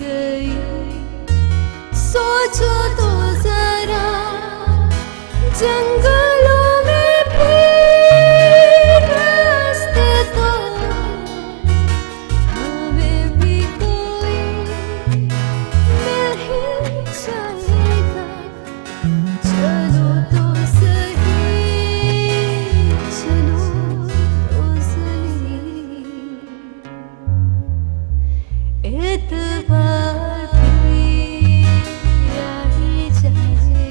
गई, सोचो तो जरा जंगलों में भी रास्ते तो हमें भी कोई मिल ही जाएगा। चलो तो सही, चलो तो सही, एतबार भी आ ही जाएगा।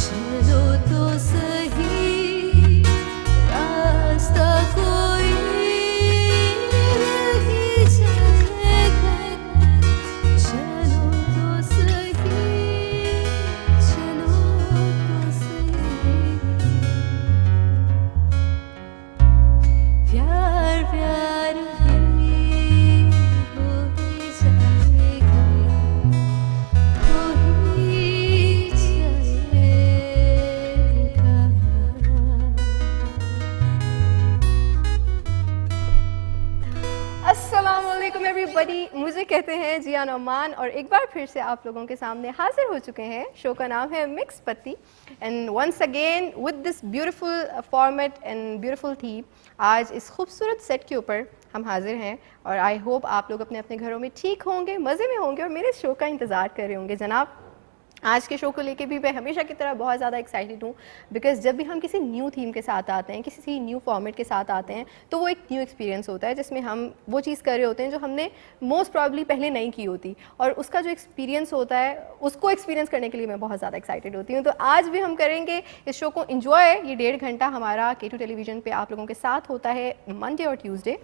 चलो तो सही, रास्ता कोई मिल ही जाएगा। चलो तो सही, चलो तो सही, प्यार प्यार ही हो ही जाएगा, हो ही जाएगा। अस्सलाम वालेकुम एवरीबॉडी, मुझे कहते हैं जिया नौमान और एक बार फिर से आप लोगों के सामने हाजिर हो चुके हैं। शो का नाम है मिक्स पत्ती and once again with this beautiful format and beautiful theme. आज इस खूबसूरत सेट के ऊपर हम हाजिर हैं और आई होप आप लोग अपने अपने घरों में ठीक होंगे, मज़े में होंगे और मेरे शो का इंतज़ार कर रहे होंगे। जनाब, आज के शो को लेके भी मैं हमेशा की तरह बहुत ज़्यादा एक्साइटेड हूँ बिकॉज जब भी हम किसी न्यू थीम के साथ आते हैं, किसी न्यू फॉर्मेट के साथ आते हैं, तो वो एक न्यू एक्सपीरियंस होता है जिसमें हम वो चीज़ कर रहे होते हैं जो हमने मोस्ट प्रॉब्ली पहले नहीं की होती और उसका जो एक्सपीरियंस होता है उसको एक्सपीरियंस करने के लिए मैं बहुत ज़्यादा एक्साइटेड होती हूँ। तो आज भी हम करेंगे इस शो को इन्जॉय। ये 1.5 घंटा हमारा K2 टेलीविज़न पे आप लोगों के साथ होता है मंडे और ट्यूसडे।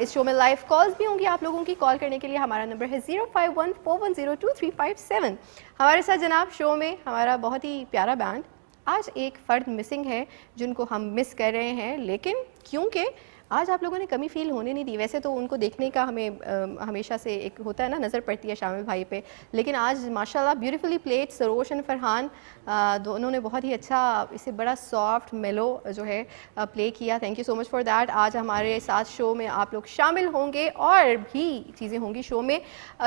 इस शो में लाइव कॉल्स भी होंगी आप लोगों की। कॉल करने के लिए हमारा नंबर है 0514102357। हमारे साथ जनाब शो में हमारा बहुत ही प्यारा बैंड। आज एक फ़र्द मिसिंग है जिनको हम मिस कर रहे हैं, लेकिन क्योंकि आज आप लोगों ने कमी फ़ील होने नहीं दी। वैसे तो उनको देखने का हमें हमेशा से एक होता है ना, नज़र पड़ती है शामिल भाई पे, लेकिन आज माशाल्लाह beautifully played Sarosh and Farhan दोनों ने बहुत ही अच्छा इसे बड़ा सॉफ्ट मेलो जो है प्ले किया। Thank you so much for that. आज हमारे साथ शो में आप लोग शामिल होंगे और भी चीज़ें होंगी शो में।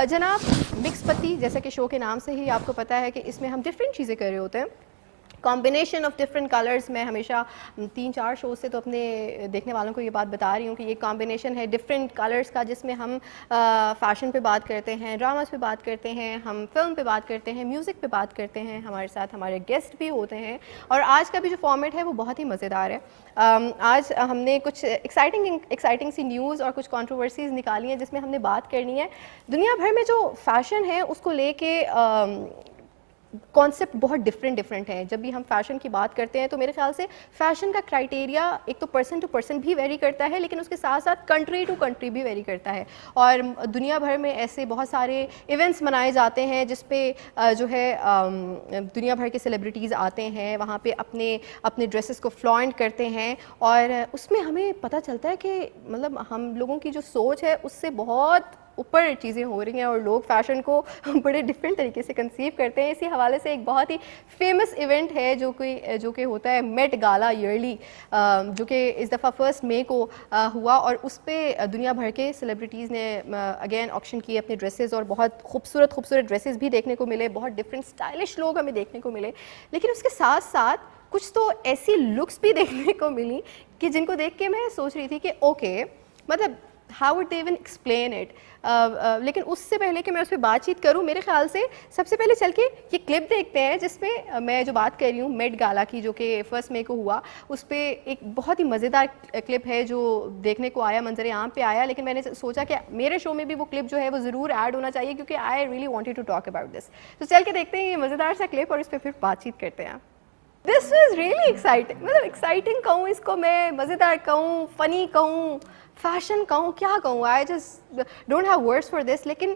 जनाब, मिक्स पत्ती जैसा कि शो के नाम से ही आपको पता है कि इसमें हम डिफरेंट चीज़ें कर रहे होते हैं, कॉम्बिनेशन ऑफ डिफरेंट कलर्स। मैं हमेशा 3-4 शोज़ से तो अपने देखने वालों को ये बात बता रही हूँ कि ये कॉम्बिनेशन है डिफरेंट कलर्स का, जिसमें हम फ़ैशन पे बात करते हैं, ड्रामास पे बात करते हैं, हम फिल्म पे बात करते हैं, म्यूज़िक पे बात करते हैं। हमारे साथ हमारे गेस्ट भी होते हैं और आज का भी जो फॉर्मेट है वो बहुत ही मज़ेदार है। आज हमने कुछ एक्साइटिंग सी न्यूज़ और कुछ कंट्रोवर्सीज़ निकाली हैं जिसमें हमने बात करनी है दुनिया भर में जो फ़ैशन है उसको लेके कॉन्सेप्ट बहुत डिफरेंट है। जब भी हम फैशन की बात करते हैं तो मेरे ख्याल से फ़ैशन का क्राइटेरिया एक तो पर्सन टू पर्सन भी वेरी करता है, लेकिन उसके साथ साथ कंट्री टू कंट्री भी वेरी करता है। और दुनिया भर में ऐसे बहुत सारे इवेंट्स मनाए जाते हैं जिस पे जो है दुनिया भर के सेलिब्रिटीज़ आते हैं, वहाँ पे अपने अपने ड्रेसेस को फ्लॉन्ट करते हैं और उसमें हमें पता चलता है कि मतलब हम लोगों की जो सोच है उससे बहुत ऊपर चीज़ें हो रही हैं और लोग फ़ैशन को बड़े डिफरेंट तरीके से कंसीव करते हैं। इसी हवाले से एक बहुत ही फेमस इवेंट है जो कि होता है मेट गाला ईयरली, जो कि इस दफ़ा 1 मई को हुआ और उस पर दुनिया भर के सेलिब्रिटीज़ ने अगेन ऑक्शन किए अपने ड्रेसेस और बहुत खूबसूरत ड्रेसेस भी देखने को मिले, बहुत डिफरेंट स्टाइलिश लोग हमें देखने को मिले। लेकिन उसके साथ साथ कुछ तो ऐसी लुक्स भी देखने को मिली कि जिनको देख के मैं सोच रही थी कि ओके, मतलब how would they even explain it. लेकिन उससे पहले कि मैं उस पर बातचीत करूं, मेरे ख्याल से सबसे पहले चल के ये क्लिप देखते हैं जिसमें मैं जो बात कर रही हूँ मेट गाला की, जो कि 1 मई को हुआ। उस पर एक बहुत ही मज़ेदार क्लिप है जो देखने को आया, मंजर आम पे आया, लेकिन मैंने सोचा कि मेरे शो में भी वो क्लिप जो है वो ज़रूर ऐड होना चाहिए क्योंकि I really wanted to talk about this. तो चल के देखते हैं ये मज़ेदार सा क्लिप और इस पर फिर बातचीत करते हैं। दिस वॉज रियली एक्साइटिंग, मतलब एक्साइटिंग कहूँ इसको मैं, मज़ेदार कहूँ, फ़नी कहूँ, फैशन कहूँ, क्या कहूँ, I just don't have words for this. लेकिन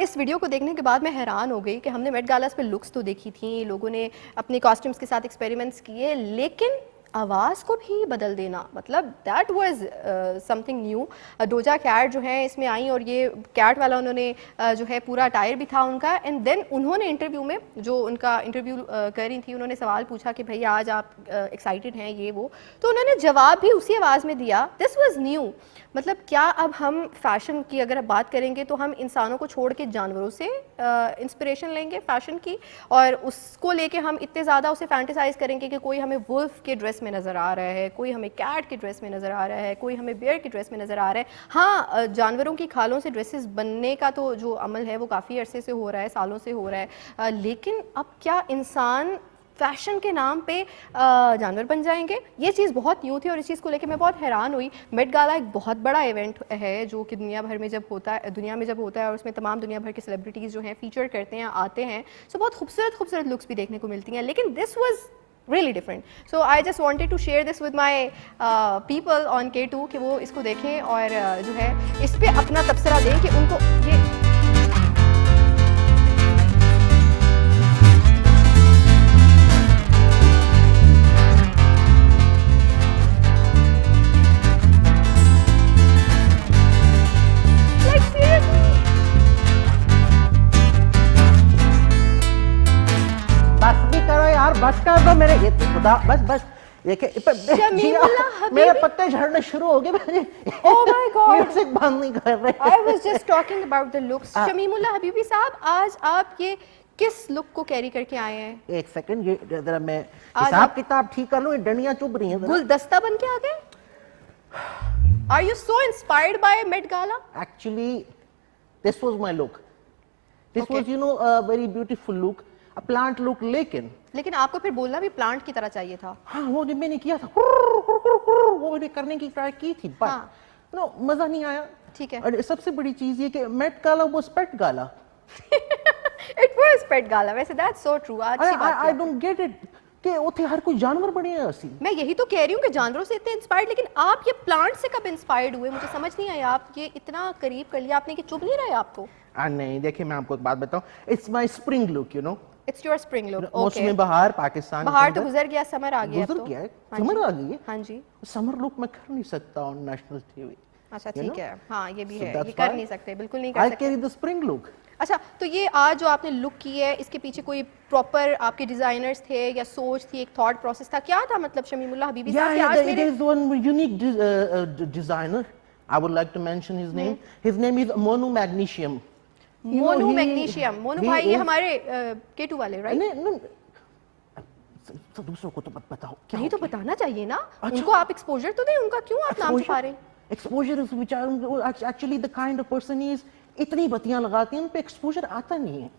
इस वीडियो को देखने के बाद मैं हैरान हो गई कि हमने मेट गालास पे लुक्स तो देखी थी, लोगों ने अपने कॉस्ट्यूम्स के साथ एक्सपेरिमेंट्स किए, लेकिन आवाज़ को भी बदल देना, मतलब that was something new. Doja Cat जो है इसमें आई और ये कैट वाला उन्होंने जो है पूरा अटायर भी था उनका, एंड देन उन्होंने इंटरव्यू में जो उनका इंटरव्यू कर रही थी, उन्होंने सवाल पूछा कि भैया आज आप एक्साइटेड हैं ये वो, तो उन्होंने जवाब भी उसी आवाज़ में दिया। This was new. मतलब क्या अब हम फैशन की अगर बात करेंगे तो हम इंसानों को छोड़ के जानवरों से इंस्पिरेशन लेंगे फैशन की, और उसको लेके हम इतने ज़्यादा उसे फैंटेसाइज करेंगे कि कोई हमें वुल्फ के ड्रेस में नज़र आ रहा है, कोई हमें कैट के ड्रेस में नज़र आ रहा है, कोई हमें बेयर के ड्रेस में नज़र आ रहा है। हाँ, जानवरों की खालों से ड्रेसेस बनने का तो जो अमल है वो काफ़ी अरसे से हो रहा है, सालों से हो रहा है, लेकिन अब क्या इंसान फैशन के नाम पे जानवर बन जाएंगे? ये चीज़ बहुत न्यू थी और इस चीज़ को लेके मैं बहुत हैरान हुई। मेट गाला एक बहुत बड़ा इवेंट है जो कि दुनिया भर में जब होता है, दुनिया में जब होता है और उसमें तमाम दुनिया भर के सेलिब्रिटीज़ जो हैं फीचर करते हैं, आते हैं, सो बहुत खूबसूरत खूबसूरत लुक्स भी देखने को मिलती हैं, लेकिन this was really different. So I just wanted to share this with my people on K2 कि वो इसको देखें और जो है इस पे अपना तबसरा दें कि उनको ये like seriously बस भी करो यार, बस कर दो मेरे, ये तो खुदा, बस शमीमुल्लाह हबीबी। मेरे पत्ते झड़ने शुरू हो गए। Oh my God. म्यूजिक बंद नहीं कर रहे। I was just talking about the looks. शमीमुल्लाह Habibi साहब, आज आप ये किस लुक को कैरी करके आए हैं? एक सेकंड, ये जरा मैं आज हिसाब आप- किताब ठीक कर लूं, ये डंडियां चुभ रही हैं जरा। गुलदस्ता बन के आ गए? Are you so inspired by Met Gala? Actually, this was my look. This Okay. was, you know, a very beautiful look, a plant look, लेकिन आपको फिर बोलना भी प्लांट की तरह चाहिए था। हाँ, वो जो मैंने किया था, वो मैंने करने की ट्राई की थी, बट हाँ। नो मजा नहीं आया। ठीक है। और सबसे बड़ी चीज ये कि मेट गाला वो पेट गाला। It was Met Gala. वैसे that's so true. अच्छी बात आई है। डोंट गेट इट कि उथे हर कोई जानवर बने हैं ऐसी। मैं यही तो कह रही हूँ कि जानवरों से इतने इंस्पायर्ड, लेकिन आप ये प्लांट से कब इंस्पायर्ड हुए? मुझे समझ नहीं आया। आप ये इतना करीब कर लिया आपने कि चुभ नहीं रहा आपको? नहीं, देखिए मैं आपको एक बात बताऊं, it's my spring look, you know. It's your spring look. मौसम Okay. बहार पाकिस्तान के बाहर तो अंदर गुजर गया, समर आ गया अब गुजर तो। गया है, हाँ समर जी। आ गई है। हाँ जी। समर लुक मैं कर नहीं सकता ऑन नेशनल टीवी। अच्छा You ठीक know? है, हाँ ये भी So है, that's ये कर why नहीं सकते, बिल्कुल नहीं कर आई सकते। Carry the spring look. अच्छा, तो ये आज जो आपने लुक की है, इसके पीछे कोई प्रॉपर आपके डिजाइनर्स थे या सोच थी, एक थॉट प्रोसेस था, क्या था? मतलब शमीमुल्लाह हबीबी साहब कि आज there मेरे is one unique designer. I would like to mention his name. His name is Mono Magnesium. You know, Monu he- magnesium, Monu he भाई ये is- हमारे K2 वाले, राइट? नहीं, नहीं, तो दूसरों को तो मत बताओ क्या नहीं तो हो गया? बताना चाहिए ना, अच्छा। उनको आप एक्सपोजर तो दें, उनका क्यों आप नाम छुपा रहे हैं? Exposure is which are actually the kind of person he is. इतनी बत्तियां लगाते हैं, उन पे एक्सपोजर आता नहीं है।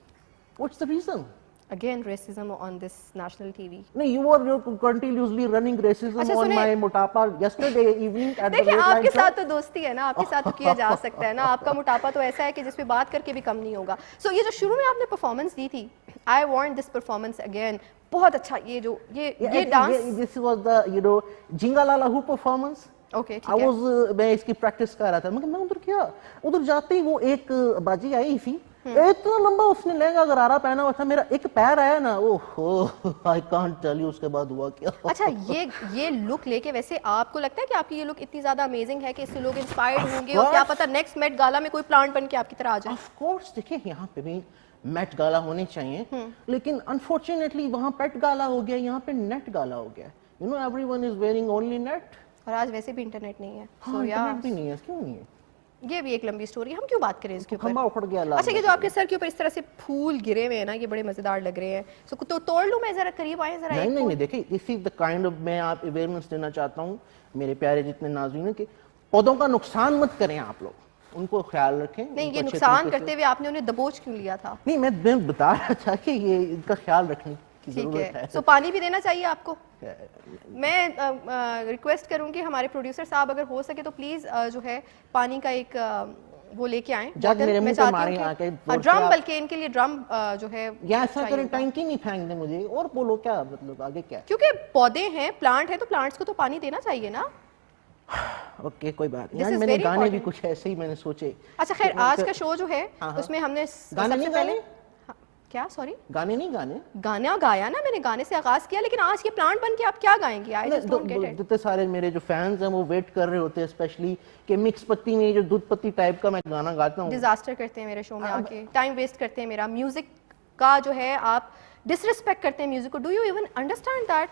What's the reason? Again racism on this national TV. No, you're continuously running racism अच्छा, on सुनिए। my मोटापा yesterday evening at the देखिए, late आपके night show. साथ तो दोस्ती है ना, आपके साथ तो किया जा सकता है ना। आपका मोटापा तो ऐसा है कि जिसपे बात करके भी कम नहीं होगा। सो ये जो शुरू में आपने परफॉर्मेंस दी थी, I want this performance again, बहुत अच्छा। ये जो ये dance, This was the, you know, Jingalala Who performance. Okay I ठीक है। was मैं इसकी प्रैक्टिस कर रहा था, मैं उधर क्या, उधर जाते ही वो एक बाजी आई थी, इतना लंबा उसने लहंगा गरारा पहना हुआ था, मेरा एक पैर आया ना, ओहो, आई कांट टेल यू उसके बाद हुआ क्या। अच्छा, ये लुक लेके वैसे आपको लगता है कि आपकी ये लुक इतनी ज्यादा अमेजिंग है कि इससे लोग इंस्पायर्ड होंगे और क्या पता नेक्स्ट मेट गाला में कोई प्लांट बन के आपकी तरह आ जाए? ऑफ कोर्स, देखिए यहाँ पे भी मेट गाला होने चाहिए, लेकिन अनफॉर्चुनेटली वहाँ पेट गाला हो गया, यहाँ पे नेट गाला हो गया। You know, everyone is wearing only net. और आज वैसे भी इंटरनेट नहीं है। हाँ, So, इंटरनेट yeah, भी नहीं है, क्यों नहीं है? ये भी एक लंबी स्टोरी है, हम क्यों बात करें इसके ऊपर? खंबा उखड़ गया लाल अच्छा, ये जो आपके सर के ऊपर इस तरह से फूल गिरे हुए हैं ना, ये बड़े मजेदार लग रहे हैं। सो तो तोड़ लूं मैं, जरा करीब आए जरा। नहीं एक नहीं फूल। नहीं, देखिए this is the kind of, मैं आप अवेयरनेस देना चाहता हूँ मेरे प्यारे जितने नाज़रीन कि पौधों का नुकसान मत करें आप लोग, उनको ख्याल रखें। नहीं, उनको ये अच्छे नुकसान तरीके से- करते हुए आपने उन्हें दबोच क्यों लिया था? नहीं, मैं बता रहा था कि ये इनका ख्याल रखने की ठीक जरूरत है। है। सो पानी भी देना चाहिए आपको। मैं रिक्वेस्ट करूंगी हमारे प्रोड्यूसर साहब, अगर हो सके तो प्लीज जो है पानी का एक वो लेके आएं। जग मेरे मुंह पे मारें आके, जोर से ड्रम, आप- बल्कि इनके लिए ड्रम जो है या ऐसा चाहिए करें, होगा। टैंकी नहीं फेंक दे मुझे, और बोलो क्या मतलब आगे क्या। क्योंकि पौधे हैं, प्लांट है, तो प्लांट्स को तो पानी देना चाहिए ना। ओके, कोई बात This नहीं, is मैंने very गाने भी important. कुछ ऐसे ही मैंने सोचे। अच्छा खैर, कि आज उनके- का शो जो है हाँ, हाँ। उसमें हमने गाने सबसे नहीं पहले गाने? क्या सॉरी गाने नहीं गाने गाना गाया ना मैंने, गाने से आगाज किया, लेकिन आज ये प्लांट बन के आप क्या गाएंगे? I just don't get it. जितने सारे मेरे जो फैंस हैं वो वेट कर रहे होते हैं स्पेशली कि मिक्स पत्ती में जो दूध पत्ती टाइप का मैं गाना गाता हूँ। डिजास्टर करते हैं मेरे शो में आके, टाइम वेस्ट करते हैं मेरा। म्यूजिक का जो है आप डिसरिस्पेक्ट करते हैं म्यूजिक को। Do you even understand that?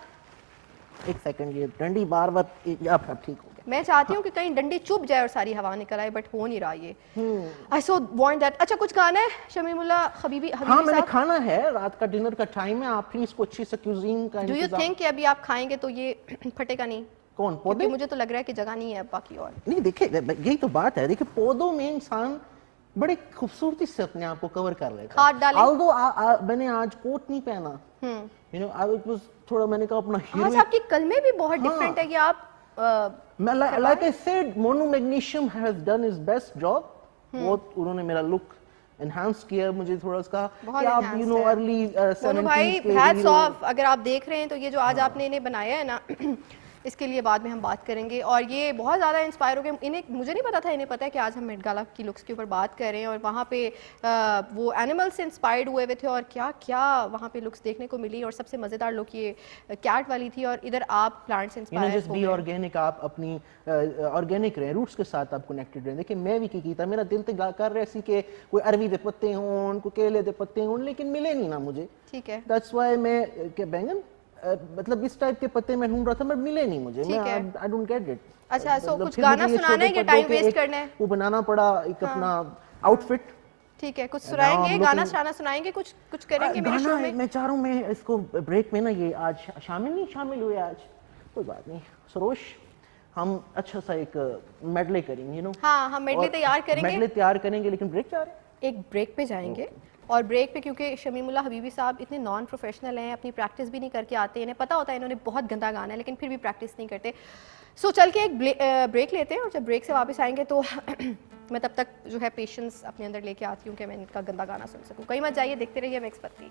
एक सेकंड, ये डंडी बार बार अब ठीक हो गया। मैं चाहती हूँ कि कहीं डंडी चुप जाए और सारी हवा निकल आए, बट हो नहीं रहा ये। आई सो वांट दैट। अच्छा कुछ गाना है शमीमुल्ला हबीबी हाँ मैंने साहब? खाना है, रात का डिनर का टाइम है, आप प्लीज कुछ अच्छी सी क्यूजीन का डू यू इंतजाम। थिंक कि अभी आप खाएंगे तो ये फटेगा नहीं? कौन क्योंकि पौधे? मुझे तो लग रहा है कि जगह नहीं है बाकी और। नहीं देखिए, यही तो बात है। देखिए पौधों में इंसान बड़े खूबसूरती से अपने आप को कवर कर लेता है। खाद डालें। ऑल्दो मैंने आज कोट नहीं पहना, यू नो आई वाज थोड़ा, मैंने कहा अपना आज हीरो। आपकी कलमे भी बहुत डिफरेंट है कि आप like I said mono magnesium has done his best job. बहुत उन्होंने मेरा लुक एनहांस किया, मुझे थोड़ा उसका बहुत कि आप enhance यू नो है। अर्ली मोनू भाई 70s के हैट्स hero- ऑफ। अगर आप देख रहे हैं तो ये जो आज आपने इन्हें बनाया है ना इसके लिए बाद में हम बात करेंगे। और ये बहुत ज़्यादा इंस्पायर हो गए इन्हें, मुझे नहीं पता था, इन्हें पता है कि आज हम मेट गाला की लुक्स के ऊपर बात कर रहे हैं। और वहाँ पे वो एनिमल से इंस्पायर्ड हुए हुए थे और क्या क्या वहाँ पे लुक्स देखने को मिली। और सबसे मज़ेदार लुक ये कैट वाली थी, और इधर आप प्लांट से जस्ट इंस्पायर बी ऑर्गेनिक। आप अपनी ऑर्गेनिक रहे, रूट्स के साथ आप कनेक्टेड रहे। देखिए मैं भी की कीता, मेरा दिल तो कर रहा सी कि कोई अरवी दे पत्ते हों, कोई केले दे पत्ते हों, लेकिन मिले नहीं ना मुझे। ठीक है, दैट्स व्हाई मैं क्या बैंगन मतलब इस टाइप के पत्ते मैं ढूंढ रहा था, बट मिले नहीं मुझे। ठीक है। I don't get it. अच्छा सो कुछ गाना सुनाना है या टाइम वेस्ट करना है? वो बनाना पड़ा एक अपना आउटफिट। ठीक है, कुछ now सुनाएंगे, I'm गाना looking- शाना सुनाएंगे, कुछ कुछ करेंगे मेरे गाना शो है, में? मैं चाह रहा हूँ मैं इसको ब्रेक में ना ये आज शामिल हुए आज, कोई बात नहीं सरोश, हम अच्छा सा एक मेडले करेंगे, यू नो। हाँ हम मेडले तैयार करेंगे, मेडले तैयार करेंगे, लेकिन ब्रेक चाह रहे हैं। एक ब्रेक पे जाएंगे। और ब्रेक पे क्योंकि शमीमुल्ला हबीबी साहब इतने नॉन प्रोफेशनल हैं, अपनी प्रैक्टिस भी नहीं करके आते, इन्हें पता होता है इन्होंने बहुत गंदा गाना है लेकिन फिर भी प्रैक्टिस नहीं करते। सो चल के एक ब्रेक लेते हैं, और जब ब्रेक से वापस आएंगे तो मैं तब तक जो है पेशेंस अपने अंदर लेके आती हूँ कि मैं इनका गंदा गाना सुन सकूँ। कहीं मत जाइए, देखते रहिए मिक्स पत्ती।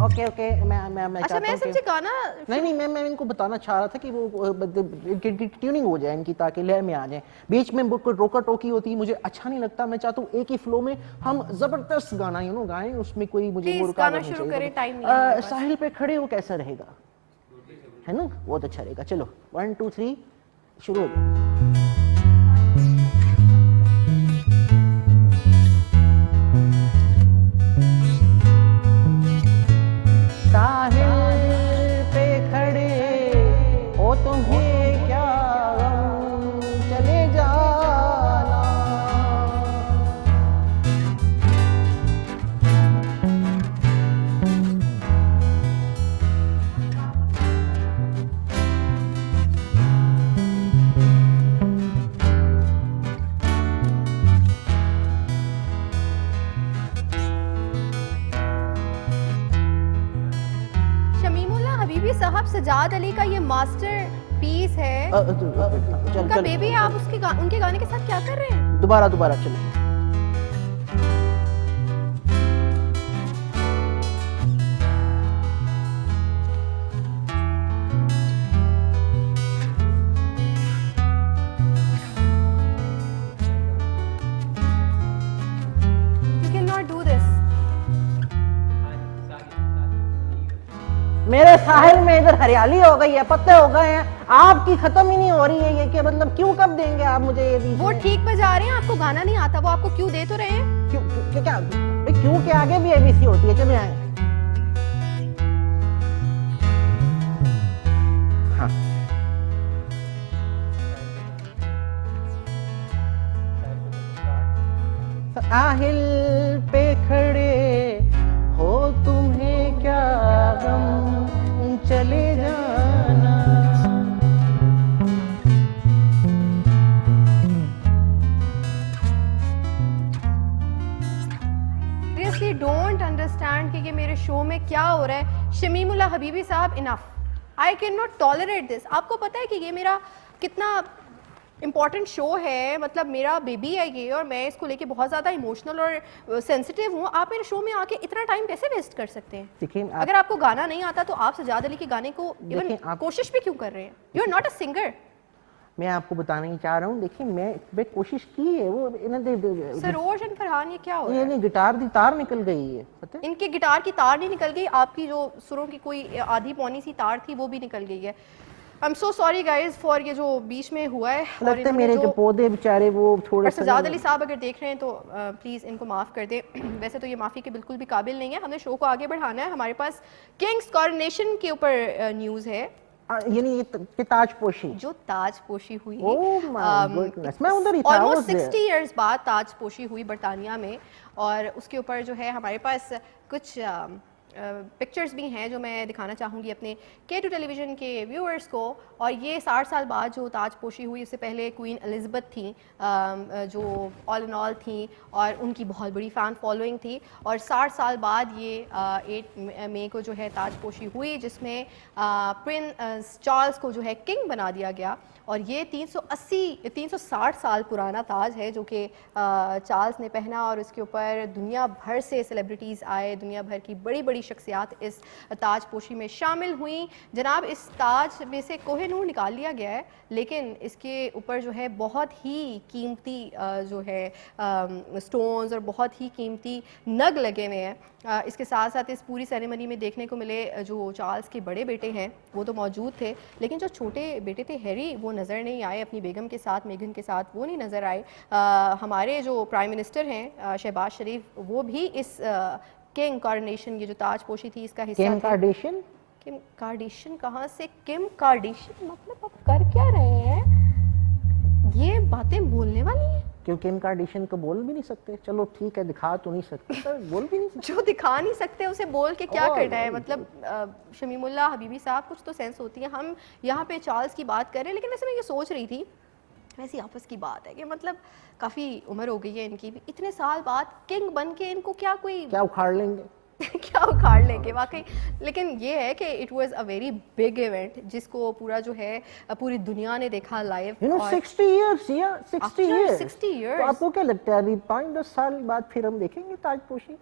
ओके ओके मैं अच्छा चाहता मैं हूँ समझी कि गाना नहीं मैं इनको बताना चाह रहा था कि वो इनकी ट्यूनिंग हो जाए इनकी, ताकि लय में आ जाए। बीच में कोई रोका टोकी होती है, मुझे अच्छा नहीं लगता। मैं चाहता हूँ एक ही फ्लो में हम जबरदस्त गाना यू नो गाएं, उसमें कोई मुझे Please, वो रुकावट गाना नहीं शुरू चाहिए। करें, टाइम नहीं है हमारे पास। साहिल पे खड़े हो कैसा रहेगा, है ना, बहुत अच्छा रहेगा। चलो 1 2 3 शुरू हो जाए। साहिल पे खड़े हो तुम्हें क्या गम, चले जाना। शमीमुल्ला हबीबी साहब सजाद अली का ये मास्टर पीस है, चल उनका चल बेबी है, आप उनके गाने के साथ क्या कर रहे हैं? दोबारा चलो। You cannot do this. मेरे साहिल में इधर हरियाली हो गई है, पत्ते हो गए हैं, आपकी खत्म ही नहीं हो रही है। ये कि मतलब क्यों कब देंगे आप मुझे ये बीच वो में? ठीक बजा रहे हैं, आपको गाना नहीं आता, वो आपको क्यों दे तो रहे हैं। क्यों के आगे भी एबीसी होती है। चले आए हाँ। साहिल पे खड़े हो तुम्हें क्या गम, चले जाना। सीरियसली डोंट अंडरस्टैंड कि ये मेरे शो में क्या हो रहा है। शमीमुल्ला हबीबी साहब enough, I can not tolerate this. आपको पता है कि ये मेरा कितना इम्पॉर्टेंट शो है, मतलब मेरा बेबी है ये, और मैं इसको लेके बहुत ज़्यादा इमोशनल और सेंसिटिव हूँ। आप मेरे शो में आके इतना टाइम कैसे वेस्ट कर सकते हैं? देखिए अगर आपको गाना नहीं आता तो आप सजाद अली के गाने को इवन देखें, आप- कोशिश भी क्यों कर रहे हैं? You are not a singer. मैं आपको बताना ही चाह रहा हूँ, देखिए मैं कोशिश की है, वो सरोज एंड फरहान, ये क्या हो रहा ये है? नहीं, गिटार दी तार निकल गई है, पता है? इनके गिटार की तार नहीं निकल गई, आपकी जो सुरों की कोई आधी पौनी सी तार थी वो भी निकल गई है। I am so sorry guys for ये जो बीच में हुआ है। और लगता है मेरे जो पौधे बेचारे वो थोड़े और सजाद अली साहब अगर देख रहे हैं तो प्लीज़ इनको माफ़ कर दें। वैसे तो ये माफ़ी के बिल्कुल भी काबिल नहीं है, हमें शो को आगे बढ़ाना है। हमारे पास किंग्स कॉरोनेशन के ऊपर न्यूज़ है, यानी ये ताजपोशी, जो ताजपोशी हुई ओह माय गुडनेस, मैं उधर ही था, ऑलमोस्ट 60 इयर्स बाद ताजपोशी हुई बरतानिया में। और उसके ऊपर जो है हमारे पास कुछ पिक्चर्स भी हैं जो मैं दिखाना चाहूँगी अपने K2 टेलीविज़न के व्यूअर्स को। और ये 60 साल बाद जो ताजपोशी हुई, उससे पहले क्वीन एलिज़ाबेथ थी जो ऑल इन ऑल थी और उनकी बहुत बड़ी फ़ैन फॉलोइंग थी। और 60 साल बाद ये 8 मई को जो है ताजपोशी हुई, जिसमें प्रिंस चार्ल्स को जो है किंग बना दिया गया। और ये 360 साल पुराना ताज है जो कि चार्ल्स ने पहना। और इसके ऊपर दुनिया भर से सेलिब्रिटीज़ आए, दुनिया भर की बड़ी बड़ी शख्सियात इस ताजपोशी में शामिल हुई। जनाब, इस ताज में से कोहिनूर निकाल लिया गया है, लेकिन इसके ऊपर जो है बहुत ही कीमती जो है स्टोन्स और बहुत ही कीमती नग लगे हुए हैं। इसके साथ साथ इस पूरी सेरेमनी में देखने को मिले जो चार्ल्स के बड़े बेटे हैं वो तो मौजूद थे, लेकिन जो छोटे बेटे थे हैरी वो नज़र नहीं आए अपनी बेगम के साथ, मेगन के साथ वो नहीं नज़र आए। हमारे जो प्राइम मिनिस्टर हैं शहबाज शरीफ, वो भी इस किंग कॉरोनेशन, ये जो ताजपोशी थी, इसका हिस्सा थे। किम कार्डिशन कहाँ से? किम कार्डिशन मतलब आप कर क्या रहे हैं? ये बातें बोलने वाली हैं? क्योंकि किम कार्डिशन को बोल भी नहीं सकते, चलो ठीक है दिखा तो नहीं सकते, पर बोल भी नहीं सकते। जो दिखा नहीं सकते उसे बोल के क्या करना है? मतलब शमीमुल्लाह हबीबी साहब, कुछ तो सेंस होती है। हम यहाँ पे चार्ल्स की बात कर रहे हैं, लेकिन वैसे मैं ये सोच रही थी, वैसी आपस की बात है कि मतलब काफ़ी उम्र हो गई है इनकी भी, इतने साल बाद किंग बन के इनको क्या कोई क्या उखाड़ लेंगे क्या उखाड़ लेंगे वाकई। लेकिन ये है कि it was a very big event जिसको पूरा जो है पूरी दुनिया ने देखा लाइव। 60 इयर्स, या 60 इयर्स, 60 तो इयर्स आपको क्या लगता है अभी 5-10 साल बाद फिर हम देखेंगे ताजपोशी?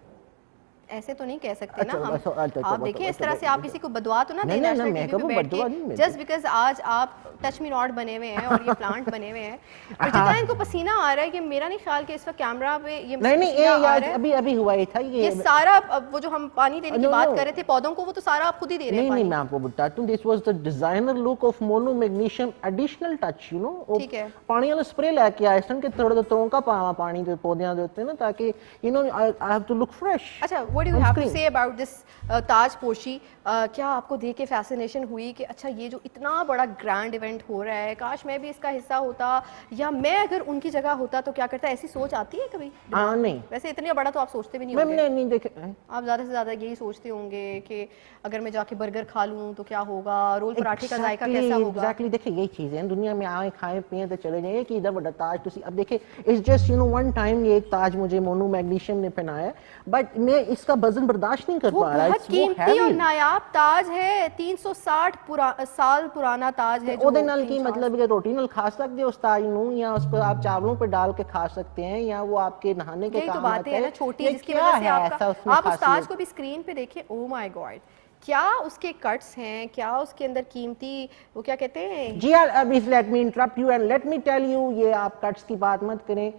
ऐसे तो नहीं कह सकते ना हम। अच्छा, आप देखिए, इस तरह से आप किसी को बदवा तो ना दें नहीं, नेशनल मैं टीवी पे कभी बैठ बदवा नहीं के, देता। जस्ट बिकॉज आज आप टच मी नॉट बने हुए हैं और ये प्लांट बने हुए हैं। और जितना इनको पसीना आ रहा है कि मेरा नहीं ख्याल कि इस वक्त कैमरा पे ये नहीं पसीना आ रहा है। अभी हुआ ही था ये सारा वो जो हम पानी देने की बात कर रहे थे पौधों को, वो तो सारा आप खुद ही दे रहे हैं। नहीं, मैं आपको बताता हूँ, this was the designer look of mono magnesium additional touch, you know. ठीक है, पानी वाला स्प्रे लेके आए सन के थोड़ा तोंका पानी जो पौधे देते हैं ना, ताकि you know I have to look fresh. अच्छा, what do you have to say about this ताजपोशी? क्या आपको देख के फैसिनेशन हुई कि अच्छा ये जो इतना बड़ा ग्रैंड इवेंट हो रहा है, काश मैं भी इसका हिस्सा होता, या मैं अगर उनकी जगह होता तो क्या करता? ऐसी सोच आती है कभी? नहीं, वैसे इतना बड़ा तो आप सोचते भी नहीं होंगे। नहीं देखे, आप ज़्यादा से ज़्यादा यही सोचते होंगे कि अगर मैं जाके बर्गर खा लूँ तो क्या होगा, रोल पराठे का जायका कैसा होगा। एग्जैक्टली, देखिए यही चीज़ है दुनिया में, आए खाए पिए तो चले जाइए कि इधर बड़ा ताज तुसी। अब देखिए it's just you know one time, ये एक ताज मुझे मोनो मैग्नीशियम ने पहनाया, बट मैं इसका वजन बर्दाश्त नहीं कर पा रहा। बहुत कीमती और नायाब ताज है, 360 साल पुराना ताज है। ਉਹਦੇ ਨਾਲ ਕੀ मतलब है, रोटी नाल खा सकते हो उस ताज नू, या उस पर आप चावलों पे डाल के खा सकते हैं, या वो आपके नहाने के काम बातें है ना छोटी, जिसकी क्या वजह से है आप उस ताज को भी स्क्रीन पे देखिए। ओह माय गॉड, क्या उसके कट्स हैं, क्या उसके अंदर कीमती वो क्या कहते हैं। जी यार, अभी let me interrupt you and let me tell you, ये आप कट्स की बात मत करें।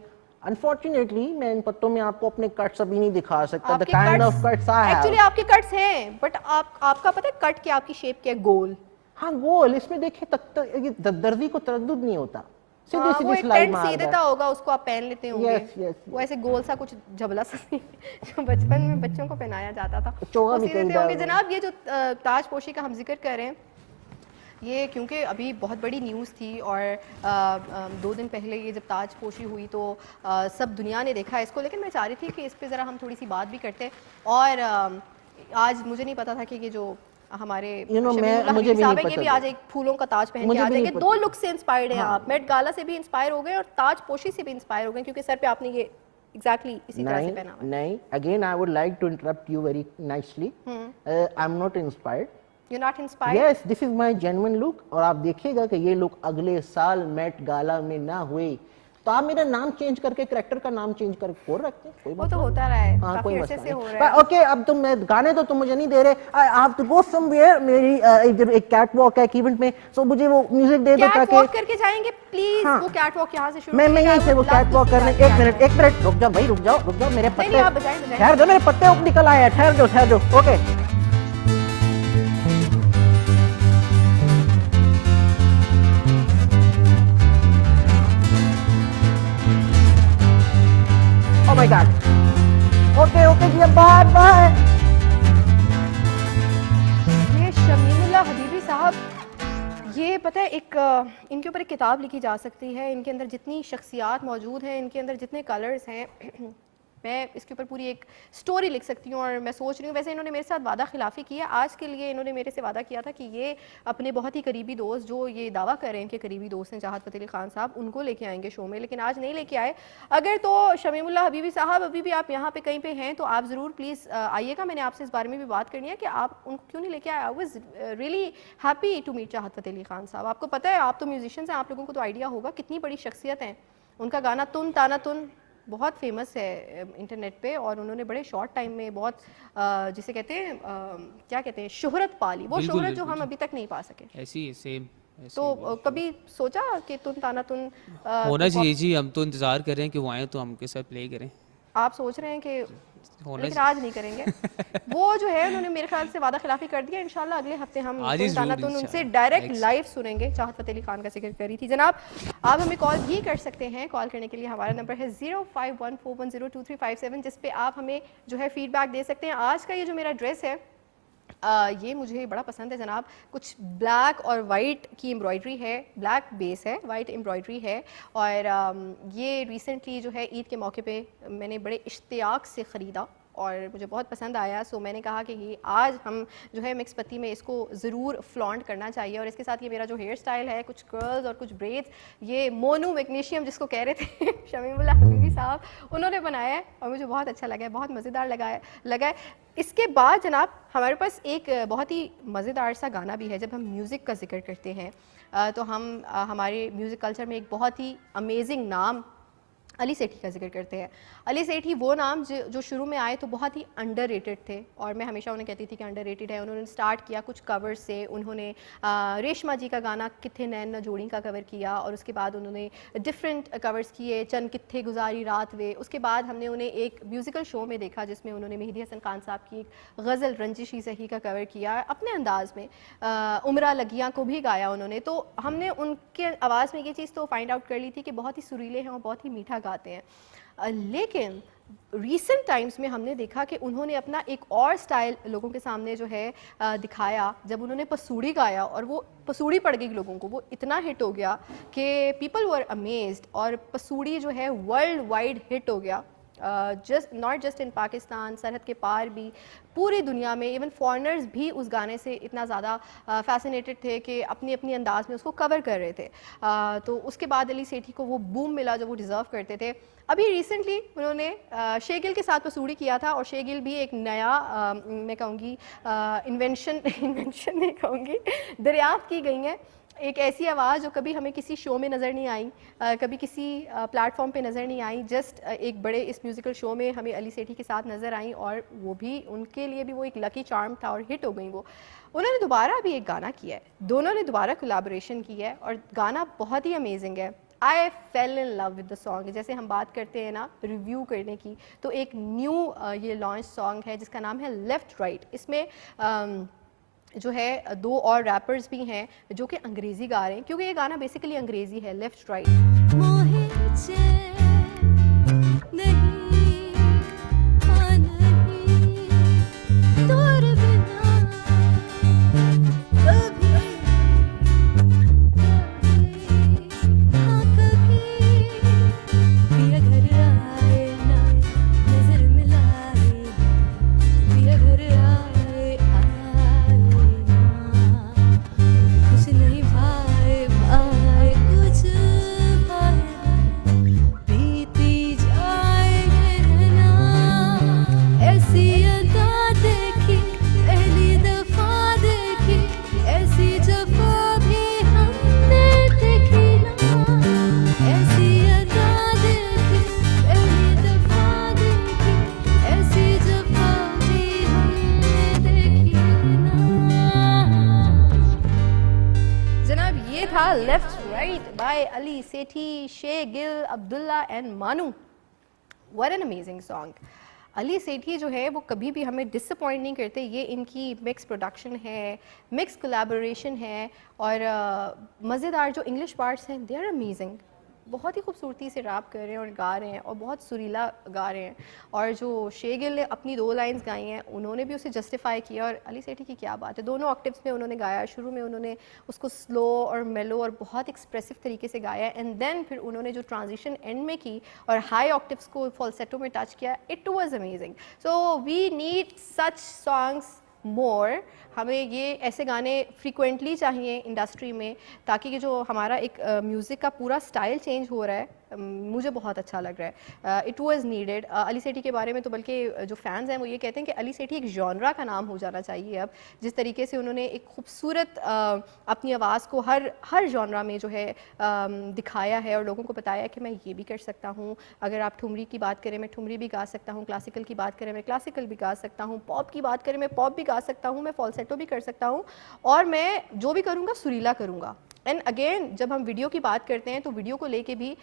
अनफॉर्चुनेटली मैं इन पत्तों में आपको अपने कट्स अभी नहीं दिखा सकता। The kind of cuts I have, actually आपके कट्स हैं, बट आपका पता है कट के आपकी शेप क्या है? गोल। हाँ गोल, इसमें देखिए तक दर्दी को तरद्दुद नहीं होता, सीधी सीधी सिलाई मार सी देता होगा, उसको आप पहन लेते होंगे। yes. वो ऐसे गोल सा कुछ जबला सा जो बचपन में बच्चों को पहनाया जाता था, चोगा भी देते होंगे। जनाब, ये जो ताजपोशी का हम जिक्र कर रहे हैं, ये क्योंकि अभी बहुत बड़ी न्यूज़ थी और 2 दिन पहले ये जब ताजपोशी हुई तो सब दुनिया ने देखा इसको, लेकिन मैं चाह रही थी कि इस पे ज़रा हम थोड़ी सी बात भी करते हैं। और आज मुझे नहीं पता था कि ये जो हमारे मुझे भी नहीं पता, ये भी आज एक फूलों का ताज पहन के आ जाएंगे। 2 लुक से इंस्पायर्ड हैं आप, मेट गाला से भी इंस्पायर हो गए और ताजपोशी से भी इंस्पायर हो गए, क्योंकि सर पे आपने ये एग्जैक्टली इसी तरह से पहना। नहीं, again I would like to interrupt you very nicely, I am not inspired. You're not inspired? Yes, this is my genuine look। और आप देखिएगा कि ये लुक अगले साल मेट गाला में ना हुए तो आप मेरा नाम चेंज करके कैरेक्टर का नाम चेंज करके कोर रखते हैं, कोई वो बात तो नहीं। होता रहा है, हाँ, कोई काफी मसला अरसे से नहीं। हो रहा है। पर ओके, अब तुम गाने तो तुम मुझे नहीं दे रहे, I have to go somewhere, मेरी इधर एक कैट वॉक है एक इवेंट में, सो मुझे वो म्यूजिक दे दो कैट ताकि वॉक करके जाएंगे प्लीज। हाँ। वो कैट वॉक यहाँ से शुरू मैं करेंगे। यहीं I से वो would love cat to walk see करने, that एक catwalk। मिनट रुक जाओ भाई, रुक जाओ मेरे नहीं, पत्ते, आप बजाएं, बजाएं। ठहर जाओ, मेरे पत्ते अब निकल आए हैं, ठहर जाओ, okay. Oh my God. Okay जी, बाय। ये शमीमुल्लाह हबीबी साहब, ये पता है इनके ऊपर एक किताब लिखी जा सकती है। इनके अंदर जितनी शख्सियात मौजूद हैं, इनके अंदर जितने कलर्स हैं, मैं इसके ऊपर पूरी एक स्टोरी लिख सकती हूँ। और मैं सोच रही हूँ, वैसे इन्होंने मेरे साथ वादा खिलाफ़ी की है। आज के लिए इन्होंने मेरे से वादा किया था कि ये अपने बहुत ही करीबी दोस्त, जो ये दावा कर रहे हैं कि करीबी दोस्त हैं चाहत फ़तेह अली ख़ान साहब, उनको लेके आएंगे शो में, लेकिन आज नहीं लेके आए। अगर तो शमीमुल्लाह हबीबी साहब अभी भी आप यहाँ पे कहीं पे हैं तो आप ज़रूर प्लीज़ आइएगा। मैंने आपसे इस बारे में भी बात करनी है कि आप उनको क्यों नहीं लेके आए। I was really happy to meet Chahat Fateh Ali Khan साहब। आपको पता है, आप तो म्यूजिशियंस हैं, आप लोगों को तो आइडिया होगा कितनी बड़ी शख्सियत हैं। उनका गाना तुन ताना तुन बहुत फेमस है इंटरनेट पे, और उन्होंने बड़े शॉर्ट टाइम में बहुत जिसे कहते हैं क्या कहते हैं, शोहरत पा ली। वो शोहरत जो हम अभी तक नहीं पा सके। ऐसी सेम तो कभी सोचा कि तुन ताना तुन होना चाहिए जी। हम तो इंतजार कर रहे हैं कि वो आए तो हम के साथ प्ले करें। आप सोच रहे हैं कि, होना लेकिन आज नहीं करेंगे। वो जो है उन्होंने मेरे ख्याल से वादा खिलाफी कर दिया। इंशाल्लाह अगले हफ्ते हम आज ही तुन ताना जरूर तुन उनसे इंशाल्लाह। डायरेक्ट लाइव सुनेंगे। चाहत फ़तेह अली खान का जिक्र करी थी जनाब। आप हमें कॉल भी कर सकते हैं। कॉल करने के लिए हमारा नंबर है 0514102357, जिस पे आप हमें जो है फीडबैक दे सकते हैं। आज का ये जो मेरा ड्रेस है, ये मुझे बड़ा पसंद है जनाब। कुछ ब्लैक और वाइट की एम्ब्रॉयडरी है, ब्लैक बेस है, वाइट एम्ब्रॉयडरी है। और ये रिसेंटली जो है ईद के मौके पे मैंने बड़े इश्तियाक से ख़रीदा और मुझे बहुत पसंद आया। सो मैंने कहा कि ये आज हम जो है मिक्स पत्ती में इसको ज़रूर फ्लॉन्ट करना चाहिए। और इसके साथ ये मेरा जो हेयर स्टाइल है, कुछ कर्ल्स और कुछ ब्रेड्स, ये मोनू मैग्नीशियम जिसको कह रहे थे शमीमुल्लाह हबीबी साहब, उन्होंने बनाया है और मुझे बहुत अच्छा लगा है, बहुत मज़ेदार लगा है। इसके बाद जनाब हमारे पास एक बहुत ही मज़ेदार सा गाना भी है। जब हम म्यूज़िक का जिक्र करते हैं तो हम हमारे म्यूज़िक कल्चर में एक बहुत ही अमेजिंग नाम अली सेठी का जिक्र करते हैं। अली सेठी वो नाम जो शुरू में आए तो बहुत ही अंडररेटेड थे, और मैं हमेशा उन्हें कहती थी कि अंडररेटेड है। उन्होंने स्टार्ट किया कुछ कवर से। उन्होंने रेशमा जी का गाना कित्थे नैन न जोड़ी का कवर किया, और उसके बाद उन्होंने डिफरेंट कवर्स किए, चंद कित्थे गुजारी रात वे। उसके बाद हमने उन्हें एक म्यूज़िकल शो में देखा जिसमें उन्होंने मेहदी हसन खान साहब की एक गज़ल रंजिशी सही का कवर किया अपने अंदाज़ में। उमरा लगियाँ को भी गाया उन्होंने। तो हमने उनके आवाज़ में ये चीज़ तो फाइंड आउट कर ली थी कि बहुत ही सुरीले हैं और बहुत ही मीठा गाते हैं। लेकिन रीसेंट टाइम्स में हमने देखा कि उन्होंने अपना एक और स्टाइल लोगों के सामने जो है दिखाया। जब उन्होंने पसूड़ी गाया और वो पसूड़ी पड़ गई लोगों को, वो इतना हिट हो गया कि पीपल वर अमेज्ड, और पसूड़ी जो है वर्ल्ड वाइड हिट हो गया। नॉट जस्ट इन पाकिस्तान, सरहद के पार भी पूरी दुनिया में, इवन फॉरेनर्स भी उस गाने से इतना ज़्यादा फैसिनेटेड थे कि अपनी अपनी अंदाज में उसको कवर कर रहे थे। तो उसके बाद अली सेठी को वो बूम मिला जो वो डिज़र्व करते थे। अभी रिसेंटली उन्होंने शेगिल के साथ पसूड़ी किया था, और शेगिल भी एक नया मैं कहूँगी इन्वेंशन नहीं कहूँगी, दरियाफ्त की गई है। एक ऐसी आवाज़ जो कभी हमें किसी शो में नज़र नहीं आई, कभी किसी प्लेटफॉर्म पे नज़र नहीं आई, जस्ट एक बड़े इस म्यूज़िकल शो में हमें अली सेठी के साथ नज़र आई, और वो भी उनके लिए भी वो एक लकी चार्म था और हिट हो गई वो। उन्होंने दोबारा अभी एक गाना किया है, दोनों ने दोबारा कोलैबोरेशन की है, और गाना बहुत ही अमेजिंग है। I fell in love with the song. जैसे हम बात करते हैं ना रिव्यू करने की, तो एक न्यू ये लॉन्च सॉन्ग है जिसका नाम है लेफ़्ट राइट। इसमें जो है 2 और रैपर्स भी हैं जो कि अंग्रेज़ी गा रहे हैं, क्योंकि ये गाना बेसिकली अंग्रेज़ी है। Left right. मोहे चैन नहीं हाँ नहीं दूर बिना कभी हाँ कभी पिया घर आए ना नजर मिलाए, पिया घर आए आए ना कुछ नहीं भाए भाए कुछ भाए बीती जाएगी Right by Ali Sethi, Shay Gill, Abdullah and Manu. What an amazing song. Ali सेठी जो है वो कभी भी हमें डिसअपॉइंट नहीं करते. ये इनकी मिक्स प्रोडक्शन है, मिक्स कोलैबोरेशन है और मज़ेदार जो इंग्लिश पार्ट्स हैं दे आर अमेजिंग. बहुत ही खूबसूरती से रैप कर रहे हैं और गा रहे हैं और बहुत सुरीला गा रहे हैं. और जो शे गिल ने अपनी 2 लाइंस गाई हैं उन्होंने भी उसे जस्टिफाई किया. और अली सेठी की क्या बात है, दोनों ऑक्टेव्स में उन्होंने गाया. शुरू में उन्होंने उसको स्लो और मेलो और बहुत एक्सप्रेसिव तरीके से गाया एंड देन फिर उन्होंने जो ट्रांजिशन एंड में की और हाई ऑक्टेव्स को फॉल्सेटो में टच किया. It was amazing. So we need such songs more. हमें ये ऐसे गाने फ्रीक्वेंटली चाहिए इंडस्ट्री में ताकि ये जो हमारा एक म्यूज़िक का पूरा स्टाइल चेंज हो रहा है मुझे बहुत अच्छा लग रहा है. It was needed. Ali Sethi के बारे में तो बल्कि जो फैंस हैं वो ये कहते हैं कि अली सेठी एक जॉनरा का नाम हो जाना चाहिए. अब जिस तरीके से उन्होंने एक खूबसूरत अपनी आवाज़ को हर जॉनरा में जो है दिखाया है और लोगों को बताया कि मैं ये भी कर सकता हूँ. अगर आप ठुमरी की बात करें मैं ठुमरी भी गा सकता हूँ, क्लासिकल की बात करें मैं क्लासिकल भी गा सकता हूँ, पॉप की बात करें मैं पॉप भी गा सकता हूँ, मैं फॉल्सेटो भी कर सकता हूँ और मैं जो भी करूँगा सुरीला करूँगा. एंड अगेन जब हम वीडियो की बात करते हैं तो वीडियो को लेके भी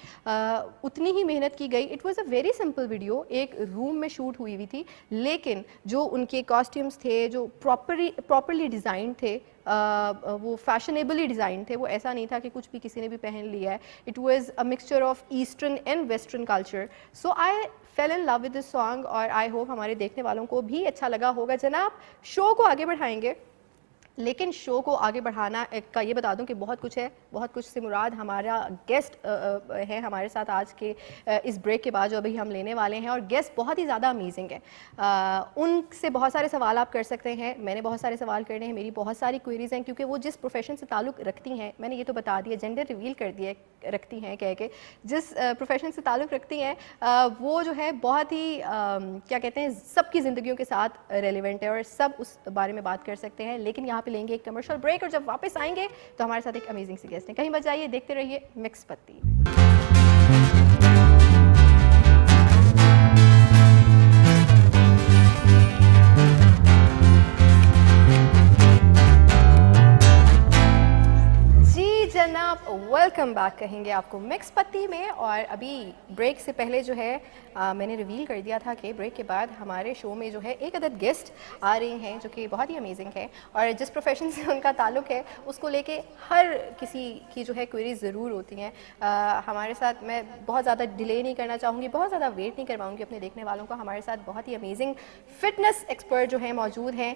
उतनी ही मेहनत की गई. It was a very simple video, एक रूम में शूट हुई थी लेकिन जो उनके कॉस्ट्यूम्स थे जो प्रॉपरली डिज़ाइन थे वो फैशनेबली डिज़ाइन थे. वो ऐसा नहीं था कि कुछ भी किसी ने भी पहन लिया है. It was a mixture of eastern and western culture. So I fell in love with this song और आई होप हमारे देखने वालों को भी अच्छा लगा होगा. जनाब शो को आगे बढ़ाएंगे लेकिन शो को आगे बढ़ाना का ये बता दूं कि बहुत कुछ है. बहुत कुछ से मुराद हमारा गेस्ट है हमारे साथ आज के इस ब्रेक के बाद जो अभी हम लेने वाले हैं. और गेस्ट बहुत ही ज़्यादा अमेजिंग है. उनसे बहुत सारे सवाल आप कर सकते हैं. मैंने बहुत सारे सवाल करने हैं, मेरी बहुत सारी क्वेरीज़ हैं क्योंकि वो जिस प्रोफेशन से ताल्लुक़ रखती हैं मैंने ये तो बता दिया, जेंडर रिवील कर दिया रखती हैं कह के. जिस प्रोफेशन से ताल्लुक़ रखती हैं वो जो है बहुत ही क्या कहते हैं सबकी ज़िंदगियों के साथ रेलिवेंट है और सब उस बारे में बात कर सकते हैं. लेकिन यहाँ पे लेंगे एक कमर्शियल ब्रेक और जब वापस आएंगे तो हमारे साथ एक अमेजिंग सी गेस्ट है. कहीं मत जाइए, देखते रहिए मिक्स पत्ती. जनाब वेलकम बैक कहेंगे आपको मिक्स पत्ती में. और अभी ब्रेक से पहले जो है मैंने रिवील कर दिया था कि ब्रेक के बाद हमारे शो में जो है एक अदद गेस्ट आ रही हैं जो कि बहुत ही अमेजिंग है और जिस प्रोफेशन से उनका ताल्लुक़ है उसको लेके हर किसी की जो है क्वेरीज ज़रूर होती हैं. हमारे साथ मैं बहुत ज़्यादा डिले नहीं करना चाहूँगी, बहुत ज़्यादा वेट नहीं करवाऊँगी अपने देखने वालों का. हमारे साथ बहुत ही अमेजिंग फ़िटनेस एक्सपर्ट जो है मौजूद हैं.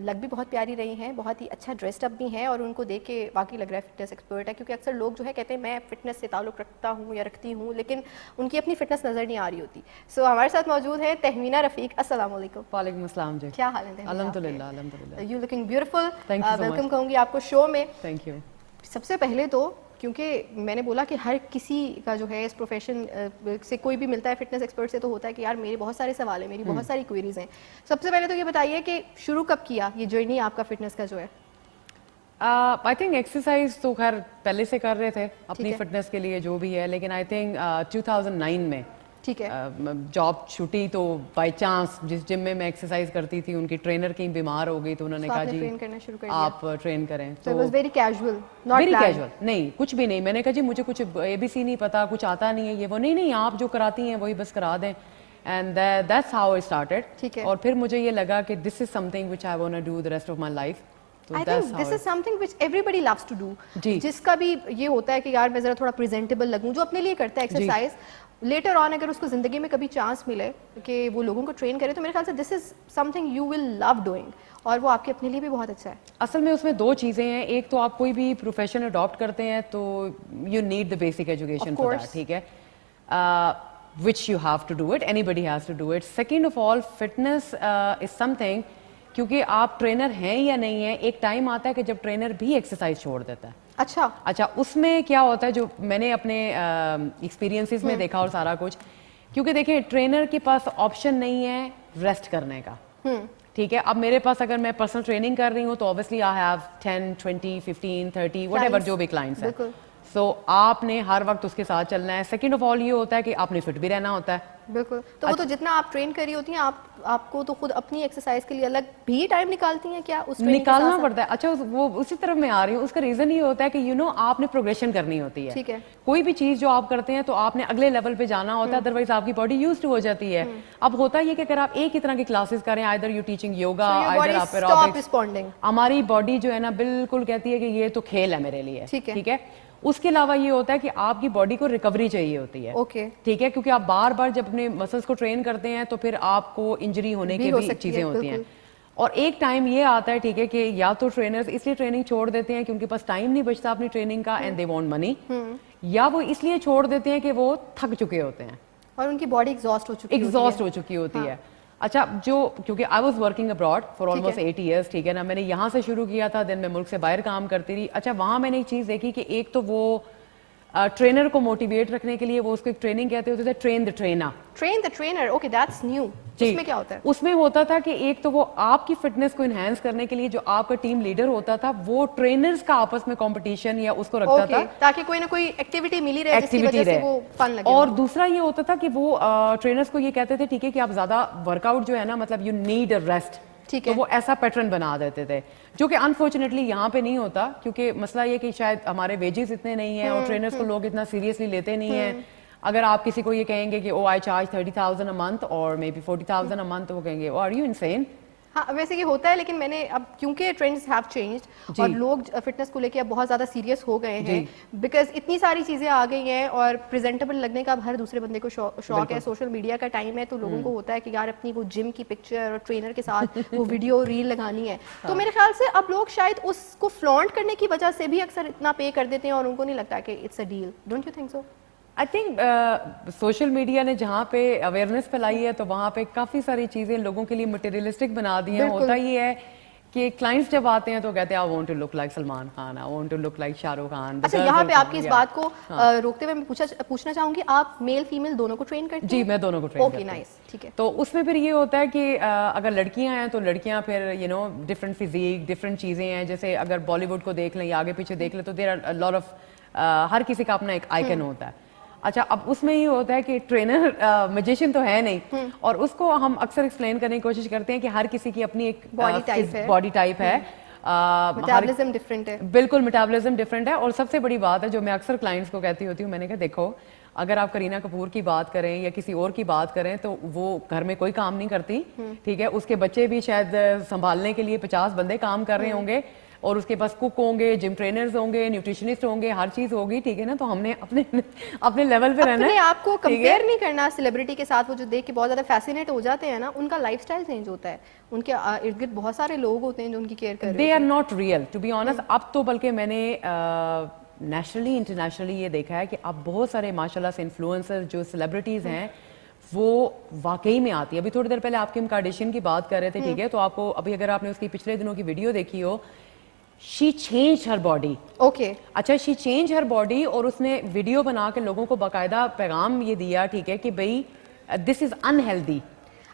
लग भी बहुत प्यारी रही हैं, बहुत ही अच्छा ड्रेस्ड अप भी हैं और उनको देख के वाकई लग रहा है फिटनेस एक्सपर्ट है. क्योंकि अक्सर लोग जो है कहते हैं मैं फ़िटनेस से ताल्लुक़ रखता हूँ या रखती हूँ लेकिन उनकी अपनी फ़िटनेस नज़र नहीं आ रही होती. सो हमारे साथ मौजूद है तहमीना रफ़ीक. अस्सलाम वालेकुम. वालेकुम अस्सलाम जी. क्या हाल है? अल्हम्दुलिल्लाह अल्हम्दुलिल्लाह. You looking beautiful. Thank you so welcome much. कहूँगी आपको शो में. Thank you. सबसे पहले तो क्योंकि मैंने बोला कि हर किसी का जो है इस प्रोफेशन से कोई भी मिलता है फिटनेस एक्सपर्ट से तो होता है कि यार मेरे बहुत सारे सवाल हैं, मेरी बहुत सारी क्वेरीज हैं. सबसे पहले तो ये बताइए कि शुरू कब किया ये जर्नी आपका फिटनेस का जो है? आई थिंक एक्सरसाइज तो खैर पहले से कर रहे थे अपनी है. फिटनेस के लिए जो भी है, लेकिन आई थिंक 2009 में ठीक है. जॉब छुट्टी तो बाय चांस जिस जिम में मैं एक्सरसाइज करती थी उनकी ट्रेनर कहीं बीमार हो गई तो उन्होंने तो कहा आपने जी ट्रेन करना शुरू कर दिया. आप ट्रेन करें. So it was very casual, not very planned. Casual. नहीं कुछ भी नहीं. मैंने कहा जी मुझे कुछ ABC नहीं पता, कुछ आता नहीं है ये वो. नहीं आप जो कराती हैं वही बस करा दें. And that's how I started. ठीक है. और फिर मुझे ये लगा कि this is something which I want to do the rest of my life. I think this is something which everybody loves to do. जी. जिसका भी ये होता है कि यार मैं ज़रा थोड़ा प्रेजेंटेबल लगूं, जो अपने लिए करता है एक्सरसाइज, लेटर ऑन अगर उसको ज़िंदगी में कभी चांस मिले कि वो लोगों को ट्रेन करे तो मेरे ख्याल से this is something you will love doing और वो आपके अपने लिए भी बहुत अच्छा है. असल में उसमें दो चीज़ें हैं. एक तो आप कोई भी प्रोफेशन अडॉप्ट करते हैं तो you need the basic education for that. ठीक है. which you have to do it, anybody has to do it. Second of all, fitness is something, क्योंकि आप ट्रेनर हैं या नहीं हैं, एक टाइम आता है कि जब ट्रेनर भी एक्सरसाइज छोड़ देता है. अच्छा उसमें क्या होता है, जो मैंने अपने एक्सपीरियंसेस में देखा और सारा कुछ, क्योंकि देखिए ट्रेनर के पास ऑप्शन नहीं है रेस्ट करने का. ठीक है. अब मेरे पास अगर मैं पर्सनल ट्रेनिंग कर रही हूँ तो ऑब्वियसली आई हैव 10, 20, 15, 30 व्हाटएवर जो भी क्लाइंट्स हैं. सो आपने हर वक्त उसके साथ चलना है. सेकंड ऑफ ऑल ये होता है कि आपने फिट भी रहना होता है. बिल्कुल। तो वो तो जितना आप ट्रेन करी होती हैं, आपको तो खुद अपनी एक्सरसाइज के लिए अलग भी टाइम निकालती हैं क्या उस training के निकालना साथ-साथ? पड़ता है। अच्छा वो उसी तरफ मैं आ रही हूँ, उसका रीजन ये होता है कि आपने प्रोग्रेशन करनी होती है। ठीक है। कोई भी चीज जो आप करते हैं तो आपने अगले लेवल पे जाना होता है, अदरवाइज आपकी बॉडी यूज्ड हो जाती है। अब होता ये कि अगर आप एक ही तरह की क्लासेस करें, either you teaching yoga, So your either body आप stop एरोबिक्स, responding. हमारी बॉडी जो है ना बिल्कुल कहती है कि ये तो खेल है मेरे लिए। ठीक है। ठीक है। उसके अलावा ये होता है कि आपकी बॉडी को रिकवरी चाहिए होती है। ओके। ठीक है, क्योंकि आप बार बार जब अपने मसल्स को ट्रेन करते हैं तो फिर आपको इंजरी होने भी की हो भी सकती है, चीजें होती हैं। बिल्कुल। और एक टाइम ये आता है, ठीक है, कि या तो ट्रेनर्स इसलिए ट्रेनिंग छोड़ देते हैं कि उनके पास टाइम नहीं बचता अपनी ट्रेनिंग का एंड दे वांट मनी, या वो इसलिए छोड़ देते हैं कि वो थक चुके होते हैं, और उनकी बॉडी एग्जॉस्ट हो चुकी होती है। एग्जॉस्ट हो चुकी होती है। अच्छा, क्योंकि I was working abroad for ठीक ऑलमोस्ट है। 8 इयर्स, ठीक है ना, मैंने यहाँ से शुरू किया था, देन मैं मुल्क से बाहर काम करती रही। अच्छा, वहाँ मैंने एक चीज़ देखी कि एक तो वो ट्रेनर को मोटिवेट रखने के लिए वो उसको एक ट्रेनिंग कहते होते थे, train the trainer. Train the trainer, okay that's new. उसमें क्या होता है? उसमें होता था कि एक तो वो आपकी फिटनेस को इनहेंस करने के लिए जो आपका टीम लीडर होता था वो ट्रेनर्स का आपस में कंपटीशन या उसको रखता ओके, था, ताकि कोई ना कोई एक्टिविटी मिली रहे जिसकी एक्टिविटी वजह से रहे। वो फन लगे। और दूसरा ये होता था कि वो ट्रेनर्स को ये कहते थे, ठीक है, कि आप ज्यादा वर्कआउट जो है ना, मतलब यू नीड अ रेस्ट। ठीक तो है। वो ऐसा पैटर्न बना देते थे, जो कि अनफॉर्चुनेटली यहाँ पे नहीं होता, क्योंकि मसला ये कि शायद हमारे वेजेस इतने नहीं है और ट्रेनर्स को लोग इतना सीरियसली लेते नहीं है। अगर आप किसी को ये कहेंगे कि ओ आई चार्ज 30,000 अ मंथ और मे बी 40,000 अ मंथ, तो वो कहेंगे आर यू इनसेन। हाँ, वैसे ये होता है, लेकिन मैंने अब क्योंकि ट्रेंड्स हैव चेंज्ड और लोग फिटनेस को लेके अब बहुत ज़्यादा सीरियस हो गए हैं, बिकॉज इतनी सारी चीज़ें आ गई हैं और प्रेजेंटेबल लगने का अब हर दूसरे बंदे को शौक है। सोशल मीडिया का टाइम है, तो लोगों को होता है कि यार अपनी वो जिम की पिक्चर और ट्रेनर के साथ वो वीडियो रील लगानी है। तो मेरे ख्याल से अब लोग शायद उसको फ्लॉन्ट करने की वजह से भी अक्सर इतना पे कर देते हैं और उनको नहीं लगता कि it's a deal. Don't you think so? I think social media ने जहाँ पे अवेयरनेस फैलाई है तो वहाँ पे काफ़ी सारी चीज़ें लोगों के लिए मटेरियलिस्टिक बना दी हैं। होता ये है कि क्लाइंट्स जब आते हैं तो कहते हैं I want to look like Salman Khan, I want to look like Shahrukh Khan. अच्छा, यहाँ पे आपकी इस बात को रोकते हुए मैं पूछना चाहूंगी, आप मेल फीमेल दोनों को ट्रेन करती हैं? जी, मैं दोनों को ट्रेन ओके, नाइस, ठीक है। तो उसमें फिर ये होता है कि अगर लड़कियां हैं तो लड़कियां फिर डिफरेंट फिजिक, डिफरेंट चीज़ें हैं। जैसे अगर बॉलीवुड को देख लें या आगे पीछे देख लें तो देयर आर लॉट ऑफ, हर किसी का अपना एक आइकन होता है। अच्छा, अब उसमें ये होता है कि ट्रेनर मैजिशियन तो है नहीं, और उसको हम अक्सर एक्सप्लेन करने की कोशिश करते हैं कि हर किसी की अपनी एक बॉडी टाइप है, मेटाबॉलिज्म डिफरेंट है। बिल्कुल, मेटाबॉलिज्म डिफरेंट है। और सबसे बड़ी बात है जो मैं अक्सर क्लाइंट्स को कहती होती हूँ, मैंने कहा देखो, अगर आप करीना कपूर की बात करें या किसी और की बात करें तो वो घर में कोई काम नहीं करती, ठीक है, उसके बच्चे भी शायद संभालने के लिए 50 बंदे काम कर रहे होंगे, और उसके पास कुक होंगे, जिम ट्रेनर्स होंगे, न्यूट्रिशनिस्ट होंगे, हर चीज होगी, ठीक है ना। तो हमने अपने लेवल पे रहना है। अपने आप को कंपेयर नहीं करना सेलिब्रिटी के साथ। वो जो देख के बहुत ज्यादा फैसिनेट हो जाते हैं ना, उनका लाइफस्टाइल चेंज होता है, उनके इर्द गिर्द बहुत सारे लोग होते हैं जो उनकी केयर कर रहे हैं। They are not real, to be honest. अब तो बल्कि मैंने नेशनली इंटरनेशनली ये देखा है कि अब बहुत सारे माशाल्लाह से इन्फ्लुएंसर जो सेलिब्रिटीज हैं वो वाकई में आती है। अभी थोड़ी देर पहले आप किम कार्दाशियन की बात कर रहे थे, ठीक है, तो आपको अभी अगर आपने उसकी पिछले दिनों की वीडियो देखी हो, she change her body. Okay, अच्छा, शी चेंज हर बॉडी, और उसने वीडियो बना के लोगों को बाकायदा पैगाम ये दिया, ठीक है, कि भाई दिस इज अनहेल्दी।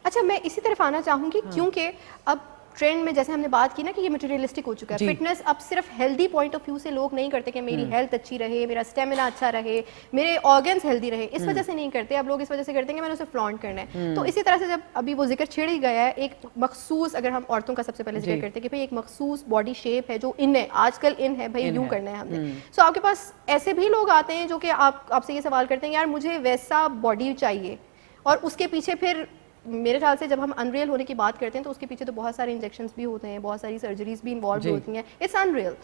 अच्छा, मैं इसी तरफ आना चाहूंगी क्योंकि अब ट्रेंड में जैसे हमने बात की ना कि ये मटेरियलिस्टिक हो चुका है। फिटनेस अब सिर्फ हेल्दी पॉइंट ऑफ व्यू से लोग नहीं करते कि मेरी हेल्थ अच्छी रहे, मेरा स्टेमिना अच्छा रहे, मेरे ऑर्गन्स हेल्दी रहे, इस वजह से नहीं करते। अब लोग इस वजह से करते हैं कि मैंने उसे फ्लॉन्ट करना है। तो इसी तरह से जब अभी वो जिक्र छिड़ ही गया है, एक मखसूस, अगर हम औरतों का सबसे पहले जिक्र करते हैं कि भाई एक मखसूस बॉडी शेप है जो इन है, आजकल इन है, भाई यूं करना है हमने। सो आपके पास ऐसे भी लोग आते हैं जो कि आपसे ये सवाल करते हैं, यार मुझे वैसा बॉडी चाहिए, और उसके पीछे फिर मेरे ख्याल से जब हम अनरियल होने की बात करते हैं तो उसके पीछे तो बहुत सारे इंजेक्शंस भी होते हैं, बहुत सारी सर्जरीज भी इन्वॉल्व होती हैं। It's unreal.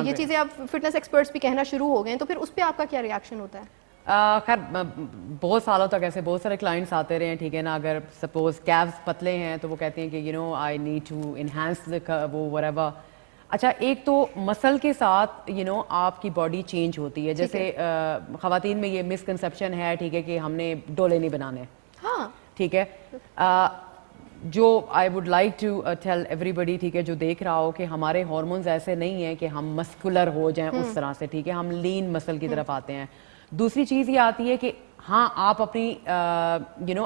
ये चीज़ें अब फिटनेस एक्सपर्ट्स भी कहना शुरू हो गए हैं, तो फिर उस पर आपका क्या रिएक्शन होता है? खैर बहुत सालों तक ऐसे बहुत सारे क्लाइंट्स आते रहे हैं, ठीक है ना। अगर सपोज कैब्स पतले हैं तो वो कहते हैं कि आई नीड टू इनहेंस वो व्हाटएवर। अच्छा, एक तो मसल के साथ आपकी बॉडी चेंज होती है। जैसे ख़वातीन में ये मिसकंसेप्शन है, ठीक है, कि हमने डोले नहीं बनाने। हाँ, ठीक है, जो I would like to tell everybody, ठीक है, जो देख रहा हो कि हमारे हार्मोन्स ऐसे नहीं हैं कि हम मस्कुलर हो जाएं उस तरह से, ठीक है, हम लीन मसल की तरफ आते हैं। दूसरी चीज़ ये आती है कि हाँ, आप अपनी